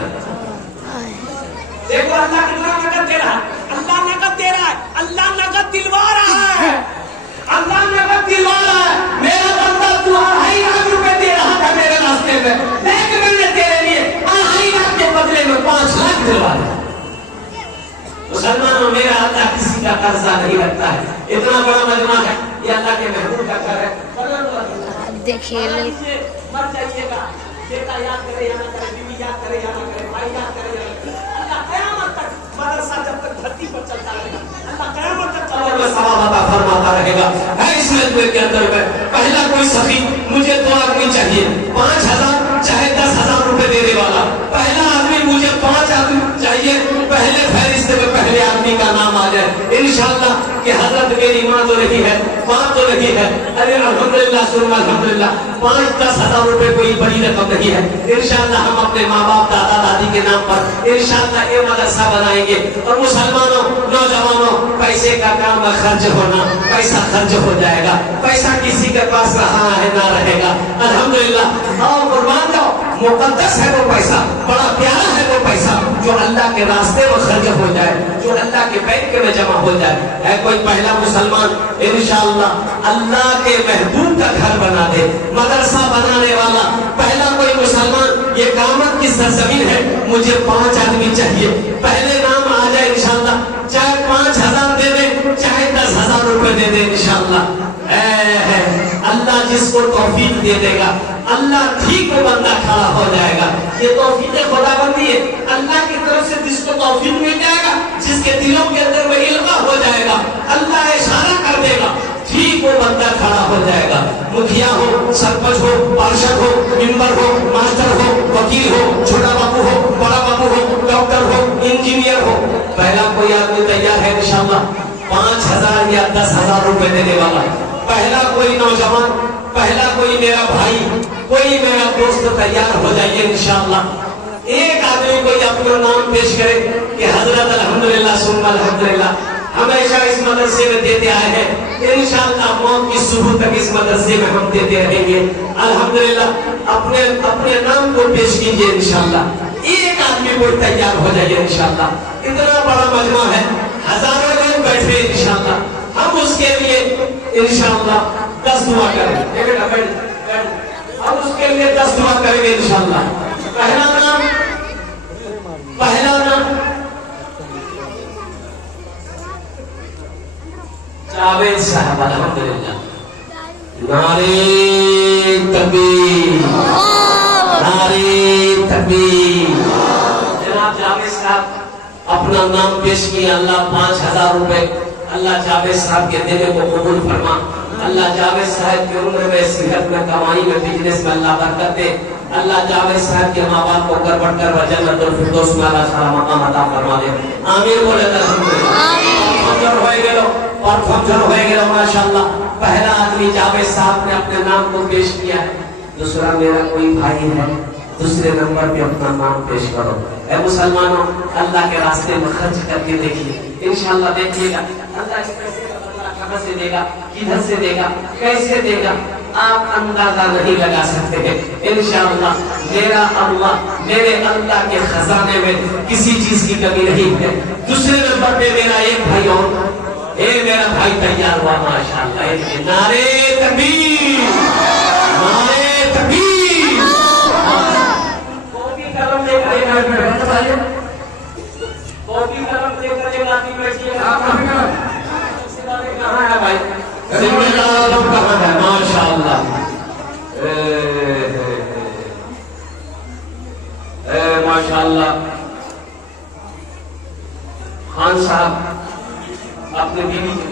देखो अल्लाह कितना नगद दे रहा है, अल्लाह नगद दे रहा है, अल्लाह नगद दिलवा रहा है, अल्लाह नगद दिलवा रहा है। मेरा बंदा तू 2.5 लाख रुपए दे रहा था मेरे रास्ते में, लेकिन मैंने तेरे लिए 2.5 लाख के बदले में 5 लाख दिलवा दिया। मुसलमानों मेरा अल्लाह किसी का कर्जा नहीं रखता है, इतना बड़ा मजमा है, ये अल्लाह के महबूब का घर है। देखिए मर जाइएगा, बेटा याद करे या ना करे, बीवी याद करे या ना करे, भाई याद करे या ना करे, अल्लाह क़यामत तक मदरसा जब तक धरती पर चलता रहेगा, अल्लाह क़यामत तक कब्र में सवाब अता फरमाता रहेगा। है इस मजमे के अंदर में पहला कोई सखी, मुझे 2 आदमी चाहिए, 5,000 चाहे 10,000 रुपए देने वाला, पहला आदमी मुझे 5 आदमी चाहिए, पहले फहरिस्त में पहले आदमी का नाम आ जाए, इंशाअल्लाह कि हजरत मेरी माँ तो नहीं है, बाप तो नहीं भी है। अरे अल्हम्दुलिल्लाह सुन अल्हम्दुलिल्लाह, 5-10 हजार रुपए कोई बड़ी रकम नहीं है। इंशाअल्लाह हम अपने माँ बाप दादा दादी के नाम पर इंशाअल्लाह ये मदरसा बनाएंगे। और मुसलमानों नौजवानों, पैसे का काम है खर्च होना, पैसा खर्च हो जाएगा, पैसा किसी के पास रहा है ना रहेगा। अल्हम्दुलिल्लाह और कुर्बान जाओ, मुकद्दस है वो पैसा, बड़ा प्यारा है वो पैसा जो अल्लाह के रास्ते में खर्च हो जाए, जो अल्लाह के बैंक में जमा हो जाए। है कोई पहला मुसलमान इंशाअल्लाह अल्लाह के महबूब का घर बना दे, मदरसा बनाने वाला पहला कोई मुसलमान, ये कामत की सरजमीन है, मुझे 5 आदमी चाहिए, पहले नाम आ जाए इंशाअल्लाह, चाहे 5,000 दे दे, चाहे 10,000 रुपए दे दे इंशाअल्लाह। अल्लाह जिसको तौफीक दे देगा, अल्लाह ठीक वो बंदा खड़ा हो जाएगा। ये तौफीक खुदाबंदी है, अल्लाह की तरफ से जिसको तौफीक मिल जाएगा, जिसके दिलों के अंदर में इल्मा हो जाएगा, अल्लाह इशारा कर देगा, ठीक वो बंदा खड़ा हो जाएगा। मुखिया हो, सरपंच हो, पार्षद हो, मेंबर हो, मास्टर हो, वकील हो, छोटा बाबू हो, बड़ा बाबू हो, डॉक्टर हो, इंजीनियर हो, पहला कोई आदमी तैयार है इंशाअल्लाह 5,000 या 10,000 रुपए देने वाला। पहला कोई नौजवान, पहला कोई मेरा भाई, कोई मेरा दोस्त तैयार हो जाइए इंशाअल्लाह। एक आदमी कोई अपना नाम पेश करे कि हजरत अल्हम्दुलिल्लाह सुम्मा अल्हम्दुलिल्लाह, हमेशा इस मदरसे में देते आए हैं, इंशाअल्लाह मौत की सुबह तक इस मदरसे में हम देते रहेंगे। अल्हम्दुलिल्लाह अपने अपने नाम को पेश कीजिए इंशाअल्लाह। एक आदमी कोई तैयार हो जाइए इंशाअल्लाह। इतना बड़ा मजमा है, हजारों लोग बैठे इंशाअल्लाह, हम उसके लिए इंशाअल्लाह 10 दुआ करें। हम उसके लिए 10 दुआ करेंगे इंशाअल्लाह। पहला नाम जावेद साहब अल्हम्दुलिल्लाह। नारे तकबीर, नारे तकबीर। जनाब जावेद साहब अपना नाम पेश किया। अल्लाह 5,000 रुपए अल्लाह जावेद साहब के देने को कबूल फरमा। अल्लाह जावेद साहब की उम्र में, सेहत में, कमाई में, बिजनेस में अल्लाह बरकत दे। अल्लाह जावेद साहब के माँ बाप को कर बढ़कर वह जन्नतुल फिरदौस में अल्लाह सारा मकाम अता फरमा दे। आमीन बोले अल्हम्दुलिल्लाह। माशाअल्लाह पहला आदमी जावेद साहब ने अपने नाम को पेश किया है। दूसरा मेरा कोई भाई है, दूसरे नंबर पे अपना नाम पेश करो। ऐ मुसलमानों, अल्लाह के रास्ते में खर्च करके देखिए इंशाअल्लाह, देखिएगा अल्लाह के पैसे का बदला कहां से देगा, किधर से देगा, कैसे देगा, आप अंदाजा नहीं लगा सकते हैं। इंशाअल्लाह मेरा अल्लाह, मेरे अल्लाह के खजाने में किसी चीज की कमी नहीं है। दूसरे नंबर पे मेरा एक भाई और, मेरा भाई तैयार हुआ माशाअल्लाह। नारे तकबीर, नारे तकबीर। कॉपी कलम लेकर कहाँ है भाई? जिम्मेदार कहाँ है? माशाअल्लाह। माशाअल्लाह खान साहब अपने बीवी के,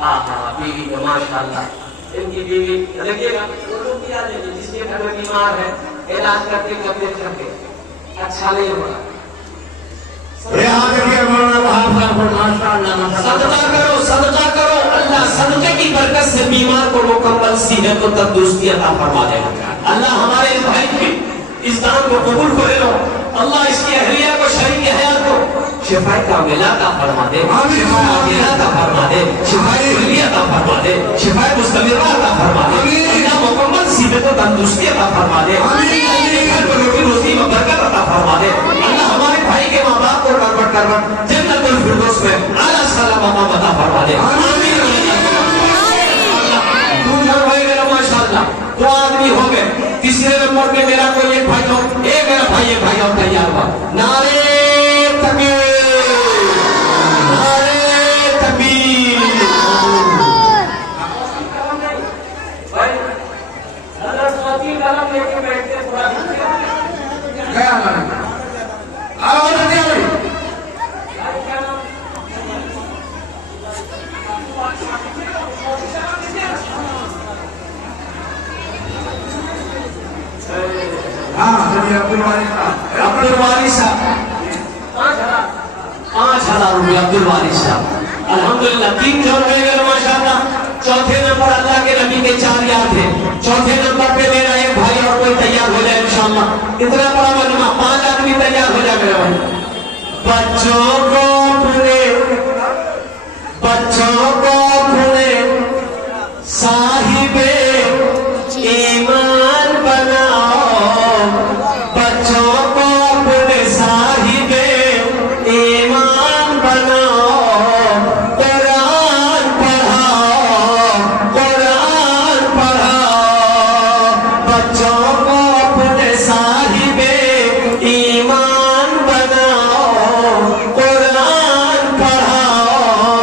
हाँ बीवी को माशाअल्लाह, इनकी बीवी देखिएगा, जिसके घर में बीमार है, इलाज करके करते करते अच्छा नहीं हो रहा, सदका करो। अल्लाह सदके की बरकत से बीमार को मुकम्मल सीने को तंदुरुस्ती अता फरमा देगा। अल्लाह हमारे इस भाई की इस दान को कबूल करे लो। अल्लाह इसकी अहलिया को, शरीक हयात को शिफाए कामिला अता फरमा दे, शिफाए आमिला अता फरमा दे, शिफाए कुल्लिया अता फरमा दे, शिफाए मुस्तमिरा अता फरमा दे। अल्लाह मुकम्मल सीने को तंदुरुस्ती अता फरमा दे, घर को रोटी रोजी में बरकत अता फरमा दे। अल्लाह हमारे भाई के माँ बाप को करवट जन्नतुल फिरदौस में आला साला मकाम अता फरमा दे। आमीन। माशाअल्लाह 2 आदमी हो गए। तीसरे नंबर पे मेरा कोई एक भाई हो, मेरा भाई एक भाई और तैयार हुआ। नारे तकबीर, नारे तकबीर। कलम लेके बैठते थोड़ा अब्दुल वारिस साहब 5,000 रुपये। अब्दुल वारिस साहब अल्हम्दुलिल्लाह 3 जोड़ हो गए माशाअल्लाह। चौथे नंबर अल्लाह के नबी के 4 यार थे। चौथे नंबर पे मेरा एक भाई और कोई तैयार हो जाए इंशाअल्लाह। इतना बड़ा मजमा, 5 आदमी तैयार हो जाए मेरा भाई। बच्चों को अपने साहिबे ईमान बनाओ, बच्चों को अपने साहिबे ईमान बनाओ, कुरान पढ़ाओ, कुरान पढ़ाओ, बच्चों को अपने साहिबे ईमान बनाओ, कुरान पढ़ाओ,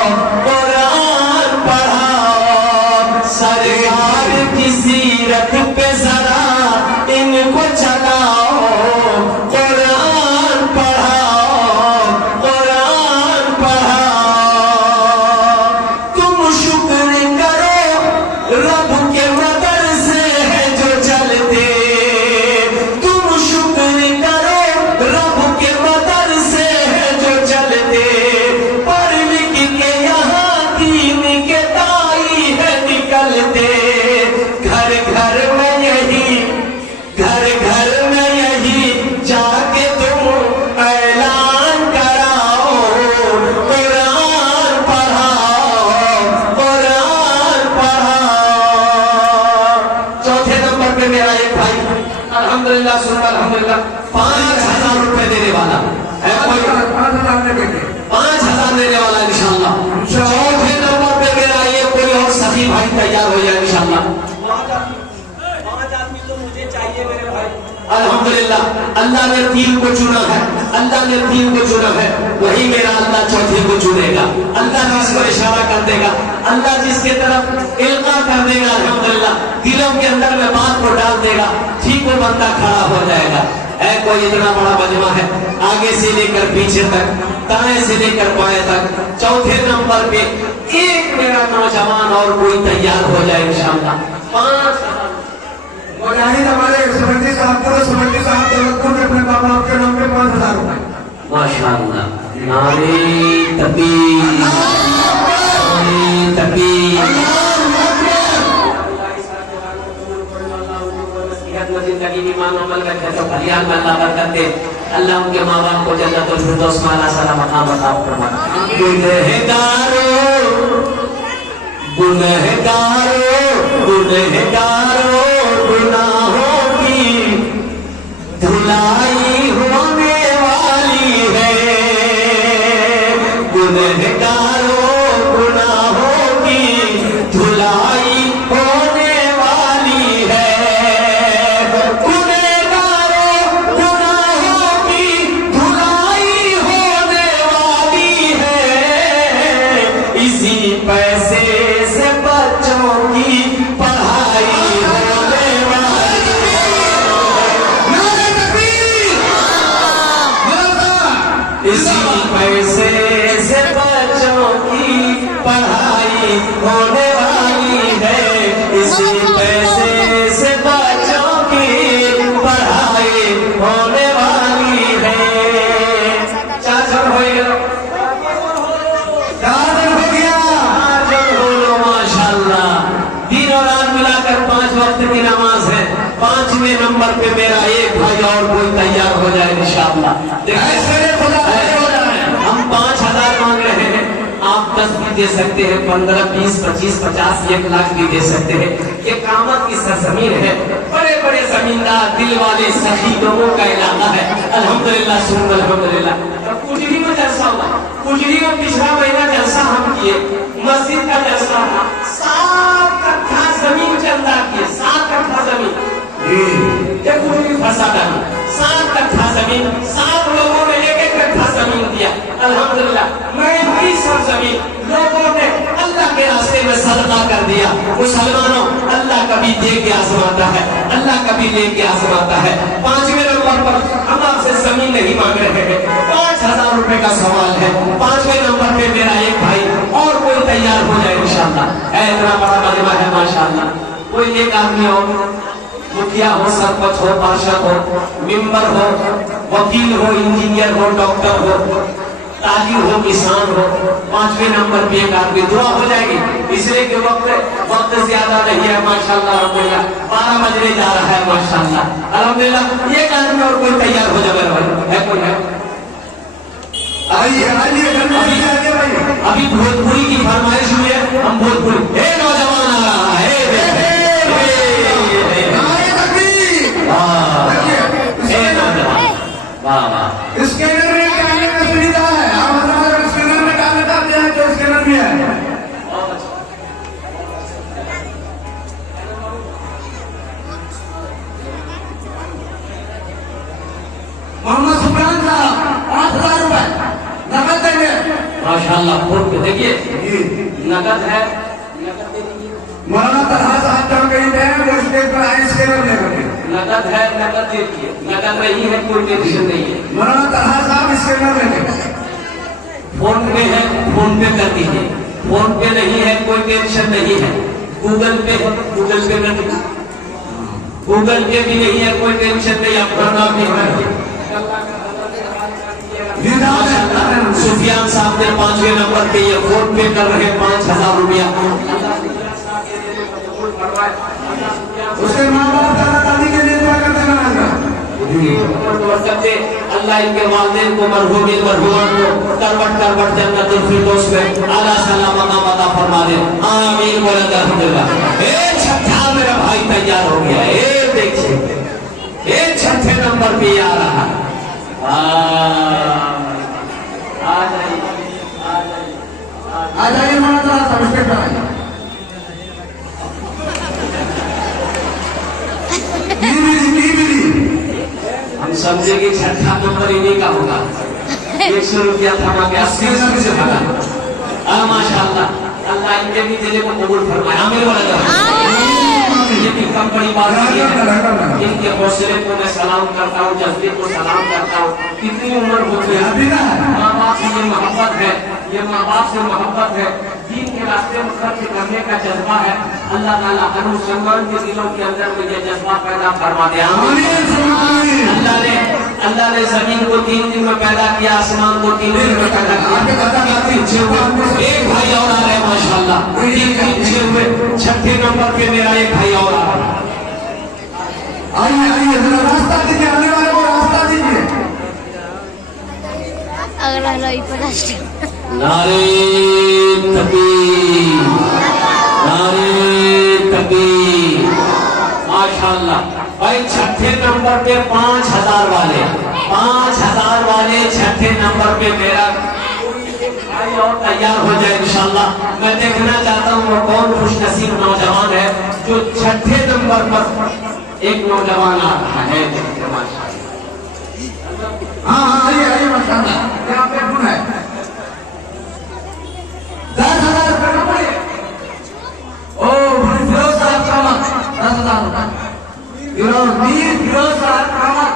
कुरान पढ़ाओ, सरकार की सीरत पे जरा इनको चलाओ, कुरान पढ़ाओ, कुरान पढ़ाओ। तुम शुक्र करो रब के मदरसे हैं जो चलते, तुम शुक्र करो रब के मदरसे हैं जो चलते, पढ़ लिख के यहाँ दीन के दाई है निकलते। घर घर में यही, घर घर में यही जाके तुम ऐलान कराओ, कुरान पढ़ाओ, कुरान पढ़ाओ। चौथे नंबर पे मेरा एक भाई अल्हम्दुलिल्लाह सुन अल्हम्दुलिल्लाह 5,000 रुपए देने वाला है। कोई 5,000 देने वाला इंशाअल्लाह। चौथे नंबर पे मेरा ये कोई और सही भाई तैयार हो जाए इंशाअल्लाह। 5 आदमी तो मुझे चाहिए मेरे भाई। अल्हम्दुलिल्लाह अल्लाह ने 3 को चुना है, अल्लाह ने 3 को चुना है, वही मेरा अल्लाह चौथे को चुनेगा। अल्लाह जिसको इशारा कर देगा, अल्लाह जिसके तरफ इल्का कर देगा, अल्हम्दुलिल्लाह दिलों के अंदर में बात को डाल देगा, ठीक वो बंदा खड़ा हो जाएगा। है कोई इतना बड़ा मजमा है, आगे से लेकर पीछे तक, दाएं से लेकर बाएं तक। चौथे नंबर पे एक मेरा नौजवान और कोई तैयार हो जाए इंशाअल्लाह। 5,000 मुजाहिद हमारे सुमंदी साहब को तवक्कुल में अपने बाबा आपके नाम पे 5,000 रुपए। माशाअल्लाह। नारे तकबीर, नारे तकबीर। जिंदगी में मान अमल करके तो फरियाद में अल्लाह बरकत दे। अल्लाह उनके माँ बाप को जन्नतुल फिरदौस में आला सलाम मकाम अता फरमाए। गुनहगारों गुनहगारों गुनहगारों गुनाहों की धुलाई होने वाली है, गुनहगारों गुनाहों की धुलाई होने वाली है, गुनहगारों गुनाहों की धुलाई होने वाली है, इसी पैसे से बच्चों की पढ़ाई होने वाली है। नारे तकबीर! इसी पैसे से बच्चों की पढ़ाई होने वाली है, इसी पैसे से बच्चों की पढ़ाई होने वाली है। चाचा हो गया, 4 दिन हो गया। बोलो माशाल्लाह। दिन और रात मिलाकर 5 वक्त की नमाज है। 5वें नंबर पे मेरा एक भाई और कोई तैयार हो जाए इंशाअल्लाह। ऐसे खुदा हो जाए। हम 5,000 मांग रहे हैं, आप 10 भी दे सकते हैं, 15, 20, 25, 50, 1 लाख भी दे सकते हैं। ये कामत की सरजमीन है, बड़े बड़े जमींदार दिल वाले सही लोगों का इलाका है। अल्हम्दुलिल्लाह सुन अल्हम्दुलिल्लाह। कुजरी में जलसा हुआ, कुजरी में पिछला महीना जलसा हम किए, मस्जिद का जलसा था। 7 कट्ठा जमीन चंदा किए, 7 कट्ठा जमीन फंसा डाली। 7 कट्ठा जमीन, 7 लोगों ने 1-1 कट्ठा जमीन दिया। अल्हम्दुलिल्लाह मैं भी सब जमीन लोगों ने अल्लाह के रास्ते में सदका कर दिया। मुसलमानों, अल्लाह कभी दे के आजमाता है, अल्लाह कभी ले के आजमाता है। 5वें नंबर पर हम आपसे जमीन नहीं मांग रहे हैं, 5,000 रुपए का सवाल है। 5वें नंबर पे मेरा एक भाई और कोई तैयार हो जाए इंशाअल्लाह। इतना बड़ा मजमा है माशाअल्लाह। कोई एक आदमी हो, मुखिया हो, सरपंच हो, पार्षद हो, मेंबर हो, वकील हो, इंजीनियर हो, डॉक्टर हो, ताजिर हो, किसान हो, 5वें नंबर पे एक आदमी दुआ हो जाएगी। इसलिए कि वक्त ज्यादा नहीं है माशाल्लाह, अल्हम्दुलिल्लाह 12 बजने जा रहा है माशाल्लाह अल्हम्दुलिल्लाह। एक आदमी और कोई तैयार हो जाए मेरा भाई, है कोई है? आइए आइए भाई। अभी भोजपुरी की फरमाइश हुई है, हम भोजपुरी नौजवान आ रहा है। वाह वाह। स्कैनर में डालने का सुविधा है, आप अगर स्कैनर में डालना चाहते हैं तो स्कैनर भी है। मोहम्मद सुल्तान साहब 5000 रुपए नकद देंगे माशाल्लाह। फोन पे देखिए नकद है, मौलाना तलहा साहब जो करीब है वो स्टेज पर आए स्कैनर लेकर। नकद है, नकद देखिए, नकद नहीं है कोई टेंशन नहीं है। मौलाना तलहा साहब स्कैनर लेंगे। फोन पे है, फोन पे कर दीजिए। फोन पे नहीं है कोई टेंशन नहीं है। गूगल पे है, गूगल पे कर दीजिए। गूगल पे भी नहीं है कोई टेंशन नहीं, अपना नाम भी है। सुफियान साहब ने 5वें नंबर पे ये फोन पे कर रहे 5000 रुपया। उसके माँ बाप दादा दादी के लिए दुआ करते हैं। अल्लाह इनके वालिदैन को मरहूमिन मरहूमात को करवट करवट जन्नतुल फिरदौस में आला सलाम मकाम अता फरमा दे। आमीन बोले अल्हम्दुलिल्लाह। एक छठा मेरा भाई तैयार हो गया। एक देखिए एक छठे नंबर पे आ रहा है। आ जाइए मौलाना साहब स्टेज पर आइए। हम समझे कि छठा नंबर इन्हीं का होगा। 100 रुपया थमा के 80 से भगा। माशाल्लाह, अल्लाह इनके भी दिल को कबूल फरमाए। आमीन बोला। ये भी कम बड़ी बात नहीं है। इनके हौसले को मैं सलाम करता हूँ, जज्बे को सलाम करता हूँ। कितनी उम्र हो गई, माँ बाप से ये मोहब्बत है, ये माँ बाप से मोहब्बत है, दीन के रास्ते में खर्च करने का जज्बा है। अल्लाह ताला मुसलमान के दिलों के अंदर में ये जज्बा पैदा फरमा दे। अल्लाह ने जमीन को 3 दिन में पैदा किया, आसमान को 3 दिन में पैदा किया। एक भाई और आ रहे हैं माशाल्लाह, 3 दिन हुए। छठे नंबर पे मेरा एक भाई और आ रहा है। आइए आइए जरा रास्ता दीजिए, आने वाले को रास्ता दीजिए। अगला लाई 50। नारे तकबीर, नारे तकबीर। माशाल्लाह भाई छठे नंबर पे 5000 वाले, 5000 वाले छठे नंबर पे मेरा भाई और तैयार हो जाए इंशाल्लाह। मैं देखना चाहता हूँ वो कौन खुशनसीब नौजवान है जो छठे नंबर पर एक नौजवान आ रहा है। हाँ आइए आइए माशाल्लाह। यहाँ पे कौन है? 10,000 रुपए का पड़े। ओ फिरोज साहब का मत 10,000 रुपए। मीर फिरोज साहब का मत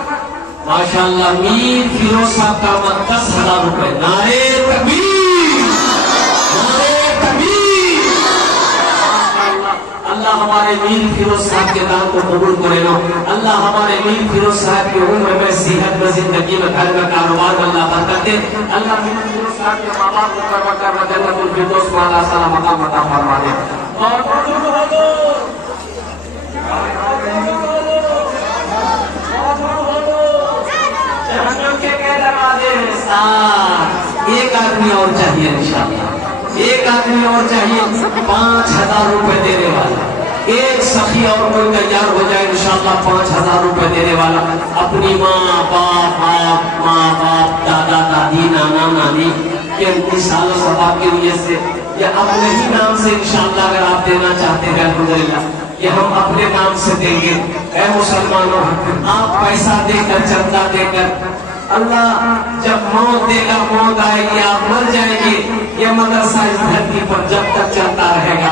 माशाल्लाह, मीर फिरोज साहब का मत 10,000 रुपए। नारे तकबीर, नारे तकबीर। अल्लाह हमारे मीर फिरोज साहब के दान को कबूल करे लो। अल्लाह हमारे मीर फिरोज साहब की उम्र में, सेहत में, जिंदगी में, घर में, कारोबार में अल्लाह बरकत दे। अल्लाह मीर फिरोज साहब के माँ बाप को करवा करवा जन्नतुल फिरदौस में अल्लाह सलाम मकाम अता फरमा दे। एक आदमी और चाहिए इंशाअल्लाह, एक आदमी और चाहिए 5000 रुपए देने वाला। एक सखी और कोई तैयार हो जाए इंशाअल्लाह 5000 रुपए देने वाला। अपनी माँ बाप दादा दादी नाना नानी के इंतशाल सवाब की वजह से या अपने ही नाम से इंशाअल्लाह अगर आप देना चाहते हैं अल्हम्दुलिल्लाह कि हम अपने नाम से देंगे। ऐ मुसलमानों, आप पैसा देकर, चंदा देकर, अल्लाह जब मौत देगा, मौत आएगी, आप मर जाएंगे। ये मदरसा इस धरती पर जब तक चलता रहेगा,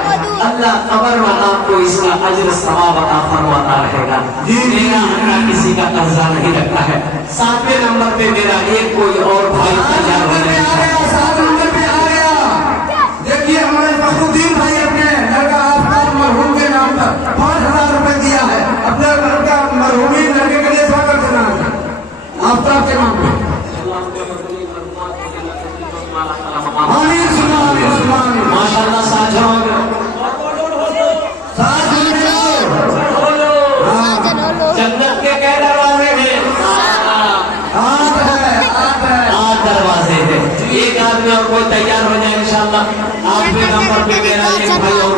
अल्लाह कब्र में आपको इसका अज्र सवाब अता फरमाता रहेगा। मेरा अल्लाह किसी का कर्जा नहीं रखता है। 7वें नंबर पे मेरा एक कोई और भाई तैयार हो गया। 7 नंबर पे आ गया। देखिए हमारे फखरुद्दीन भाई अपने लड़का आफ्ताब मरहूम के नाम पर 5000 रुपए दिया है। अपने लड़का मरहूमी लड़के के लिए दुआ कर देना आफ्ताब के नाम पे। कोई तैयार हो जाए इंशाल्लाह। आखिरी नंबर पे मेरा एक भाई और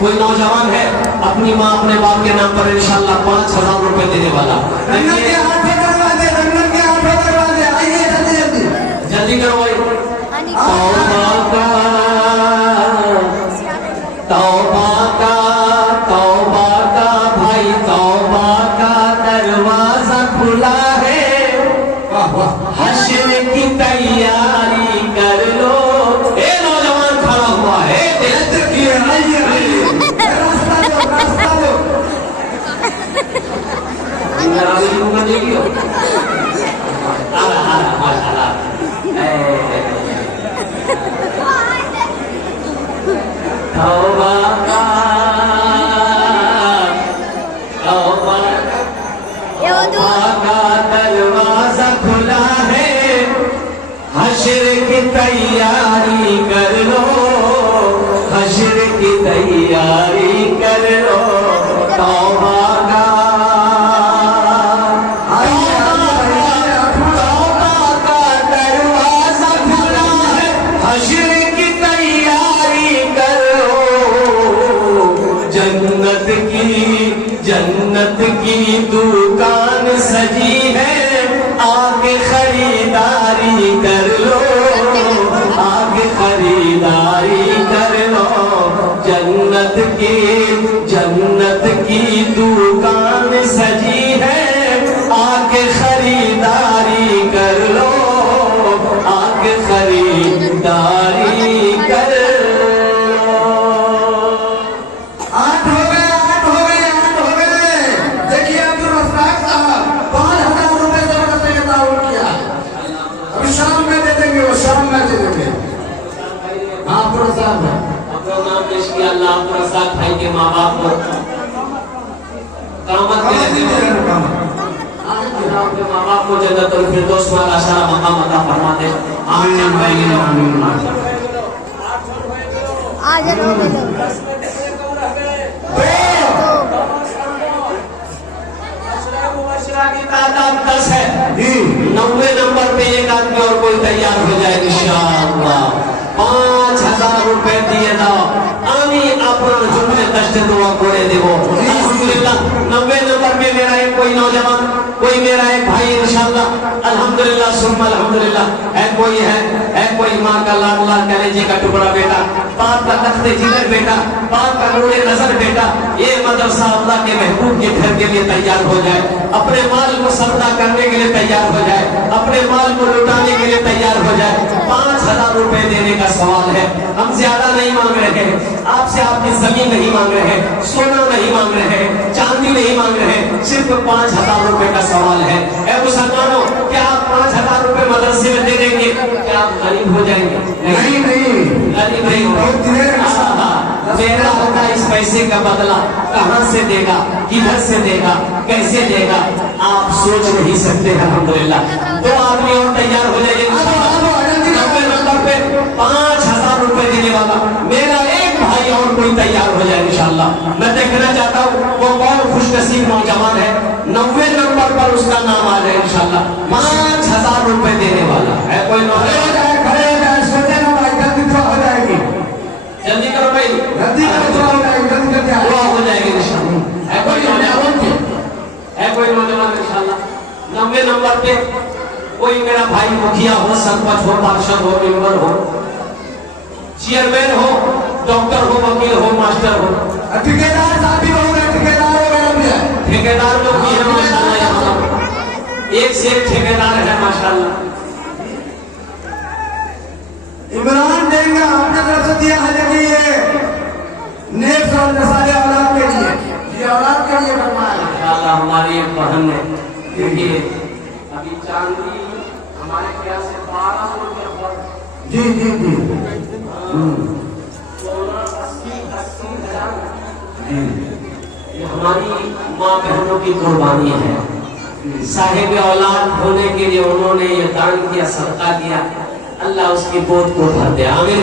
कोई नौजवान है अपनी माँ अपने बाप के नाम पर इंशाल्लाह 5,000 रुपए देने वाला। रंगन के हाथों करवा दे, रंगन के हाथों करवा दे। आइए जल्दी जल्दी जल्दी करो भाई। तौबा का भाई तौबा का दरवाजा खुला है। वाह वाह हश्र की तैयारी कर लो। ए नौजवान खड़ा हुआ है आइए आइए रास्ता दो रास्ता दो। तौबा का ये वो दो दरवाजा खुला है। हश्र की तैयारी कर लो, हश्र की तैयारी कर लो। तौबा का तौबा का दरवाजा खुला है। हश्र की तैयारी करो। जन्नत की दुकान सजी है। आगे खरीदारी कर लो, आगे खरीदारी कर लो। जन्नत की दुकान सजी है। आगे खरीदारी कर लो, आगे खरीदारी कर लो। 8 हो गए 8 हो गए 8 हो गए। देखिए अब्दुल रज़ाक साहब 5,000 रुपए जबरदस्त ने ताउन किया। अभी शाम में दे देंगे, वो शाम में दे देंगे। हाँ अब्दुल रज़ाक भाई अपना नाम पेश किया। अल्लाह अब्दुल रज़ाक भाई के माँ बाप को कामत के नसीब के माँ बाप को जन्नतुल फिरदौस में आला मकाम अता फरमा दे। आमीन आमीन आमीन। आज रो दे दो की तादाद 10 है। जी 90 नंबर पे एक आदमी और कोई तैयार हो जाए इंशाअल्लाह। 5,000 रुपए दिए दाओ। आमी अपना जुमले कष्ट दुआ करे देवो। अल्हम्दुलिल्लाह 90 नंबर पे मेरा एक कोई नौजवान कोई मेरा एक भाई इंशाअल्लाह। अल्हम्दुलिल्लाह सुम्मा अल्हम्दुलिल्लाह है कोई माँ का लाडला कलेजे का टुकड़ा बेटा, बाप का तख्ते जिगर बेटा, बाप का नूरे नजर बेटा। ये मदरसा अल्लाह के महबूब के घर के लिए तैयार हो जाए। अपने माल को सौदा करने के लिए तैयार हो जाए। अपने माल को लुटाने के लिए तैयार हो जाए। 5,000 रुपए देने का सवाल है। हम ज्यादा नहीं मांग रहे हैं आपसे। आपकी जमीन नहीं मांग रहे हैं, सोना नहीं मांग रहे हैं, चांदी नहीं मांग रहे हैं। सिर्फ 5,000 रुपए का सवाल है। ऐ मुसलमानों, क्या आप 5,000 रुपए मदरसे में दे देंगे? क्या आप गरीब हो जाएंगे? नहीं नहीं गरीब नहीं बहुत देर में मेरा होगा इस पैसे का बदला कहाँ से देगा, किधर से देगा, कैसे देगा, आप सोच नहीं सकते। अल्हम्दुलिल्लाह 2 आदमी और तैयार हो जाइए। 90 नंबर पे 5,000 रुपए देने वाला मेरा एक भाई और कोई तैयार हो जाए इंशाअल्लाह। मैं देखना चाहता हूँ वो कौन खुशनसीब नौजवान है 90 नंबर पर उसका नाम आ जाए इंशाअल्लाह। 5,000 रुपए देने वाला है कोई नौजवान। खड़े हो जाए, सोचे ना भाई, जल्दी दुआ हो जाएगी। जल्दी करो भाई, जल्दी करो, दुआ हो जाएगी, जल्दी करके आओ। दुआ हो जाएगी इंशाअल्लाह। है कोई नौजवान इंशाअल्लाह। 90 नंबर पे कोई मेरा भाई मुखिया हो, सरपंच हो, पार्षद हो, मेंबर हो, चेयरमैन हो, डॉक्टर हो, वकील हो, मास्टर हो, ठेकेदार साहब भी बहुत है, ठेकेदार हो गए भी है। ठेकेदार लोग भी है माशाअल्लाह। यहाँ एक से एक ठेकेदार है माशाअल्लाह। इमरान देंगे आपने तरफ से दिया है, लेकिन ये नेक साले औलाद के लिए, ये औलाद के लिए फरमाया है। इंशाअल्लाह हमारी एक बहन है। देखिए अभी चांदी हमारे ख्याल से 12 रुपये पर जी जी जी ये हमारी माँ बहनों की कुर्बानी है। साहिब औलाद होने के लिए उन्होंने ये दान किया, सदका किया। अल्लाह उसकी गोद को भर दे। आमीन।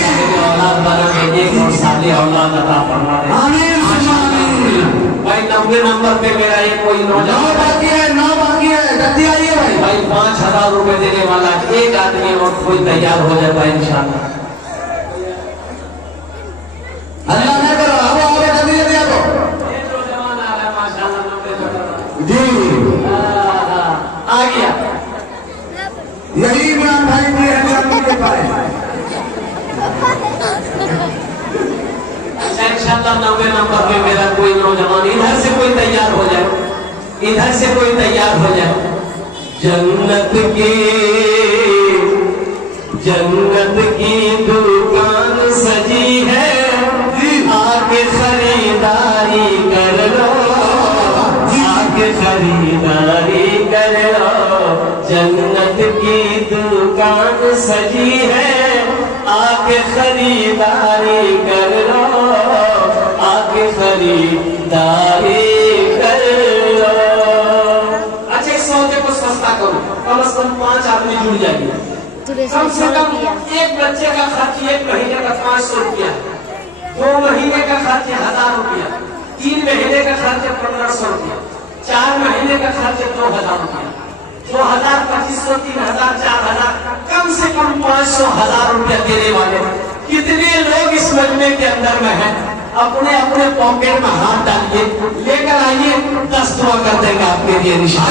साहिब औलाद बना के एक और साले औलाद अता फरमा दे। आमीन। भाई 9वें नंबर पे मेरा एक कोई नौ नौजवान बाकी है, 9 बाकी है, जल्दी आइए भाई। भाई 5000 रुपए देने वाला एक आदमी और कोई तैयार हो जाता है इंशाल्लाह। अल्लाह ने करो, आओ जल्दी जल्दी आओ जी। आ गया यही इमरान भाई भी है जो हम नहीं पाए। इंशाल्लाह 9वें नंबर पे मेरा कोई नौजवान इधर से कोई तैयार हो जाए, इधर से कोई तैयार हो जाए। जन्नत की दुकान सजी है, आके खरीदारी कर लो, आके खरीदारी कर लो। जन्नत की दुकान सजी है, आके खरीदारी कर लो, आके खरीदारी कर लो। अच्छा इस सौदे को सस्ता करो, कम से कम 5 आदमी जुड़ जाएंगे। कम से कम एक बच्चे का खर्च 1 महीने का 500 रुपया, 2 महीने का खर्च 1000 रुपया, 3 महीने का खर्च 1500 रुपया, 4 महीने का खर्च 2000 रुपया, 2000, 2500, 3000, 4000, कम से कम 500, 1000 रुपया देने वाले कितने लोग इस मजमे के अंदर में हैं? अपने अपने पॉकेट में हाथ डालिए, लेकर आइए, 10 दुआ कर देंगे आपके लिए निशान।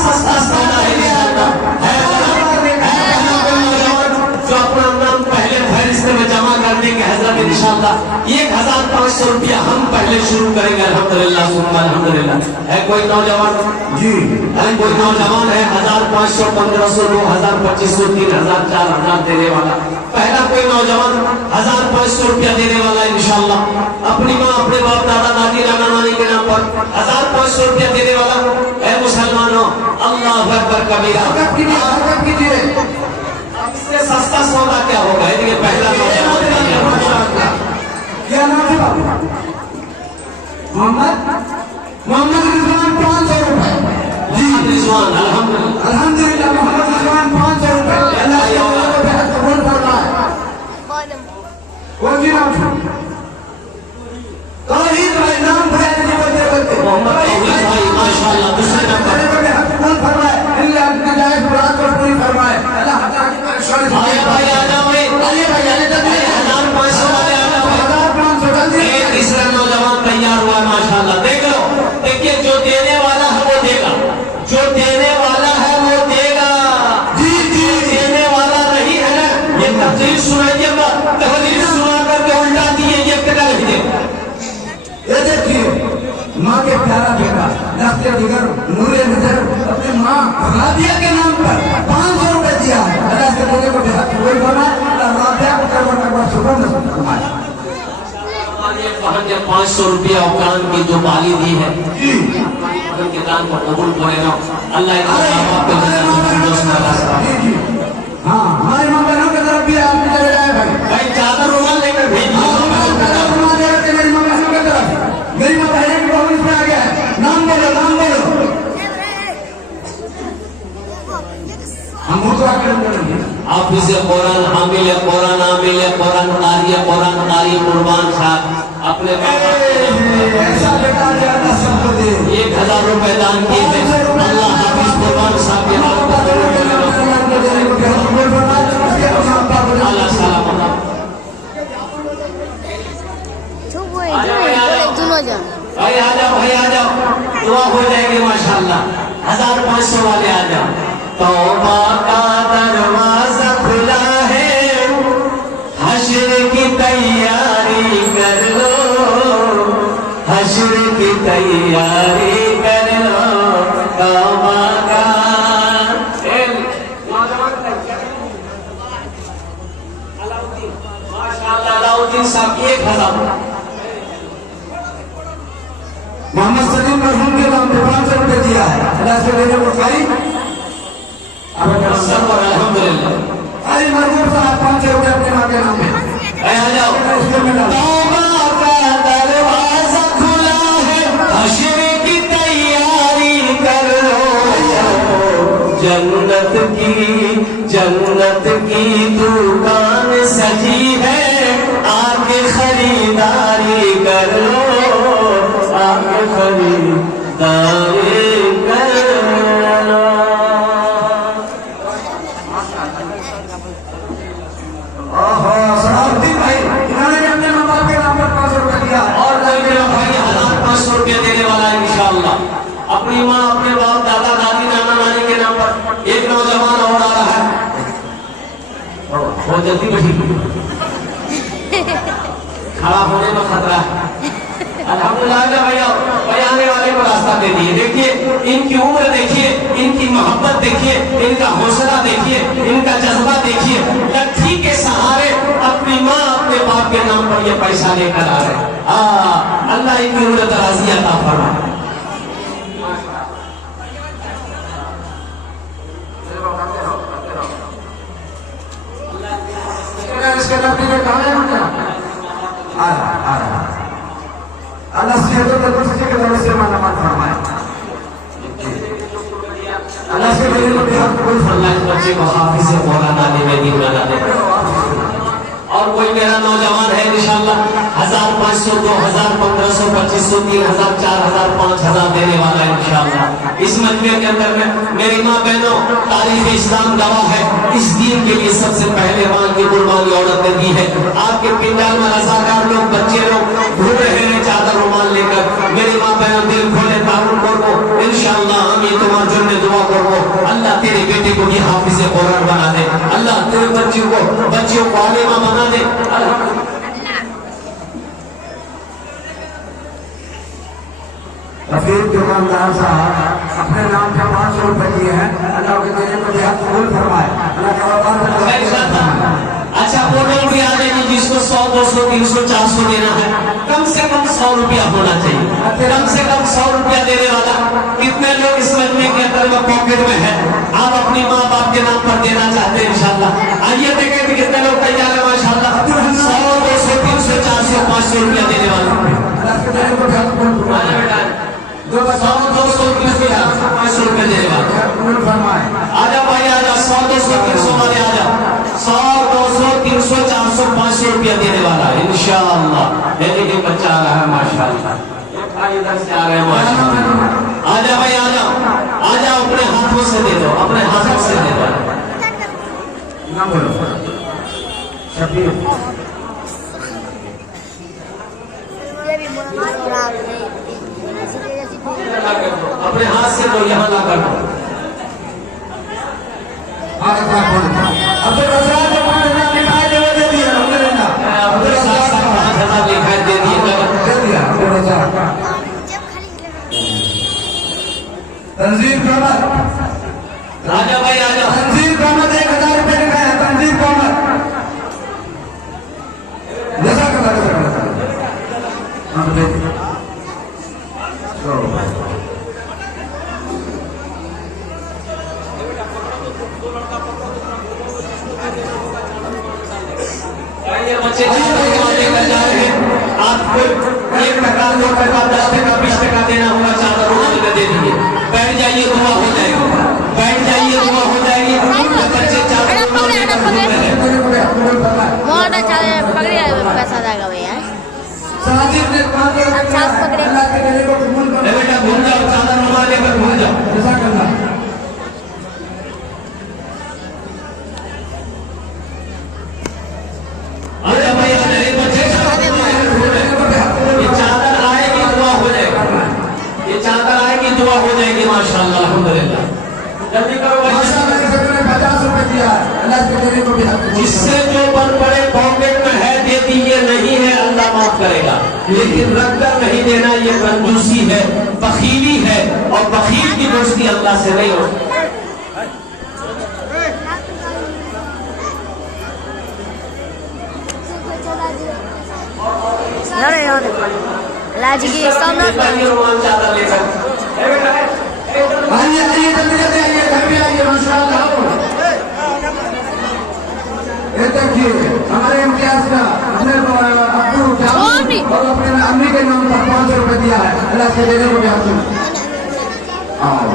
सस्ता सौदा है जो अपना नाम पहले फहरिस्त में जमा कर देंगे हजरत इंशाल्लाह 1500 रुपया हम पहले शुरू करेंगे। अल्हम्दुलिल्लाह सुम्मा अल्हम्दुलिल्लाह। है कोई नौजवान जी? है कोई नौजवान है 1500, 1500, 2000, 2500, 3000, 4000 देने वाला? पहला कोई नौजवान 1500 रुपया देने वाला इंशाल्लाह अपनी माँ अपने बाप दादा दादी नाना नानी के नाम पर 1500 रुपया देने वाला है। मुसलमानों अल्लाह अकबर कबीरा। हरकत कीजिए। इससे सस्ता सौदा क्या होगा? ये पहला नौजवान क्या नाम है बाबू? मोहम्मद रिजवान 500 रुपए जी। रिजवान अल्हम्दुलिल्लाह अल्हम्दुलिल्लाह मोहम्मद रिजवान 500 रुपए। अल्लाह के वाला पे कबूल फरमाए। वो जी नाम तौहीद भाई नाम भाई जी बोलते मोहम्मद तौहीद भाई माशाअल्लाह दूसरे नंबर कबूल फरमाए। अल्लाह अपनी जायज मुराद को पूरी फरमाए। अल्लाह हटा की परेशानी भाई आ जाओ भाई आइए भाई आइए जल्दी 1500 वाले आ जाओ। 1500 जल्दी। एक तीसरा नौजवान तैयार हुआ है माशाअल्लाह। देख लो, देखिए जो देने वाला है वो देगा, जो देने वाला है वो देगा जी जी। देने वाला नहीं है ना, ये तकरीर सुनाइए मत, तकरीर सुना करके उल्टा दिए ये कितना नहीं देगा। ये देखिए माँ के प्यारा बेटा लफ्ते जिगर नूरे नजर अपने माँ राबिया के नाम पर 500 रुपए दिया है। अल्लाह से बोले को बेहद कोई बनाए राबिया को करवा शुक्र फरमाए। ये बहन ने 500 रुपया औकान की जो बाली दी है उनके दान को कबूल करे ना अल्लाह आपको हाँ हमारे माँ बहनों की तरफ भी आपकी चले जाए भाई। भाई चादर रुमाल लेकर भेज मेरी माँ बहनों की तरफ मेरी माँ बहनों की बहुत इसमें आ गया है। नाम बोलो नाम बोलो। हम मुद्रा करेंगे आप इसे कुरान हामिल है, कुरान आमिल है, कुरान कारी कुर्बान साहब अपने ऐसा बेटा ज्यादा सबको दे 1000 रुपए दान किए थे। अल्लाह हाफिज कुर्बान साहब के हाथ को अल्लाह सलामत। भाई आ जाओ भाई आ जाओ, दुआ हो जाएगी माशाअल्लाह। 1500 वाले आ जाओ। तौबा का दरवाजा खुला है, हश्र की तैयारी कर लो, हश्र की तैयारी कर लो। तौबा का माशाअल्लाह अलाउद्दीन साहब 1000 मोहम्मद सलीम मरहूम के नाम पे 500 रुपए दिया है। अल्लाह से लेने को खाई अल्हम्दुलिल्लाह। अरे मरहूम साहब 500 रुपए अपने माँ के नाम पे आ जाओ। तौबा का दरवाजा खुला है, हश्र की तैयारी कर लो, जन्नत की दुकान सजी है, खरीदारी कर लो, आके खरीदारी कर लो। सलाहुद्दीन भाई इन्होंने भी अपने माँ बाप के नाम पर 500 रुपए दिया। और कोई मेरा भाई 1500 रुपया देने वाला है इंशाअल्लाह। अपनी माँ, अपने बाप, दादा दादी, नाना नानी के नाम पर एक नौजवान और आ रहा है। बहुत जल्दी बैठी, खड़ा होने में खतरा है। अल्हम्दुलिल्लाह भैया, भाई आने वाले को रास्ता दे दिए। देखिए इनकी उम्र, देखिए इनकी मोहब्बत, देखिए इनका हौसला, देखिए इनका जज्बा, देखिए लट्ठी के सहारे अपनी माँ, अपने बाप के नाम पर ये पैसा लेकर आ रहे हैं। अल्लाह इनकी उम्र दराजी अता फरमाए। इसके नबी ने कहा है क्या? आ रहा अल्लाह से तो से के दरवाजे से माना मत फरमाए। अल्लाह से मेरे को बिहार को अल्लाह इस बच्चे को हाफिज़ मौलाना ने में दिन बना दे। और कोई मेरा नौजवान है इंशाअल्लाह 1500, 2000, 1500, 2500, 3000, 4000, 5000 देने वाला है इंशाअल्लाह। इस मजमे के अंदर में मेरी माँ बहनों, तारीख इस्लाम गवाह है, इस दीन के लिए सबसे पहले मां की कुर्बानी औरत ने दी है। आपके पिंडाल में रज़ाकार लोग, बच्चे लोग घूम रहे हैं चादर रुमाल लेकर। मेरी माँ बहनों दिल खोले, तारुन करो इंशाअल्लाह। हम ये तुम्हारे जन्म दुआ करो, अल्लाह तेरे बेटे को भी हाफिज़ कुरान बना दे, अल्लाह तेरे बच्चियों को आलिमा बना दे। रफीक दुकानदार साहब अपने नाम पे 500 रुपए दिए हैं। अल्लाह के तेरे को भी कबूल फरमाए। अल्लाह का अच्छा वो लोग भी आ जाएंगे जिसको 100, 200, 300, 400 देना है। कम से कम 100 रुपया होना चाहिए, कम से कम 100 रुपया देने वाला। कितने लोग इस महीने के अंदर में पॉकेट में है, आप अपनी माँ बाप के नाम पर देना चाहते हैं इंशाअल्लाह। आइए देखें कि कितने लोग तैयार है माशाअल्लाह। 100, 200, 300, 400, 500 रुपया देने वाला। 100, 200, 300, 400, 500 रुपया देने वाला। आजा भाई आजा, 100, 200, 300 वाले आजा। 100, 200, 300, 400, 500 रुपया देने वाला है इंशाअल्लाह। देखिए बच्चा आ रहा है माशाअल्लाह, इधर से आ रहे हैं माशाअल्लाह। आजा भाई आजा, आजा अपने हाथों से दे दो, अपने हाथों से दे दो। अपने हाथ से दो, यहाँ ला कर दो। तंजीर कामत, आजा भाई आजा। तंजीर कामत 1000 रुपए लिखा है। तंजीर कामत जैसा कलर बच्चे लेकर जा रहे हैं। आपको 1 टका, 2 टका, 10 टका, 20 टका देना होगा, चादर रुमाल में दे दीजिए। बैठ जाइए, दुआ हो जाएगी, बैठ जाइए, दुआ हो जाएगी। बच्चे चादर रुमाल लेकर घूम रहे हैं। पैसा देगा भैया। अच्छा पकड़े बेटा घूम जाओ, चादर रुमाल लेकर घूम जाओ। ऐसा करना आजा भाई आजा, ये बच्चे ये चादर आएगी, दुआ हो जाएगी। ये चादर आएगी, दुआ हो जाएगी माशाअल्लाह अल्हम्दुलिल्लाह। जल्दी करो भाई। 50 रुपए दिया है। अल्लाह के तेरे को भी जिससे जो बन पड़े पॉकेट में है दे दीजिए, नहीं है अल्लाह माफ करेगा, लेकिन रख कर नहीं देना ये कंजूसी है, बखीली है। और बखील की दोस्ती अल्लाह से नहीं होती। लाजी की सामने रुमाल चादर लेकर आइए आइए जल्दी जल्दी आइए, घर पे आइए माशाअल्लाह। ये देखिए हमारे इम्तियाज का अपने अब्बू और अपने अम्मी के नाम पर 500 रुपए दिया है। अल्लाह से देने को भी हाथ आओ।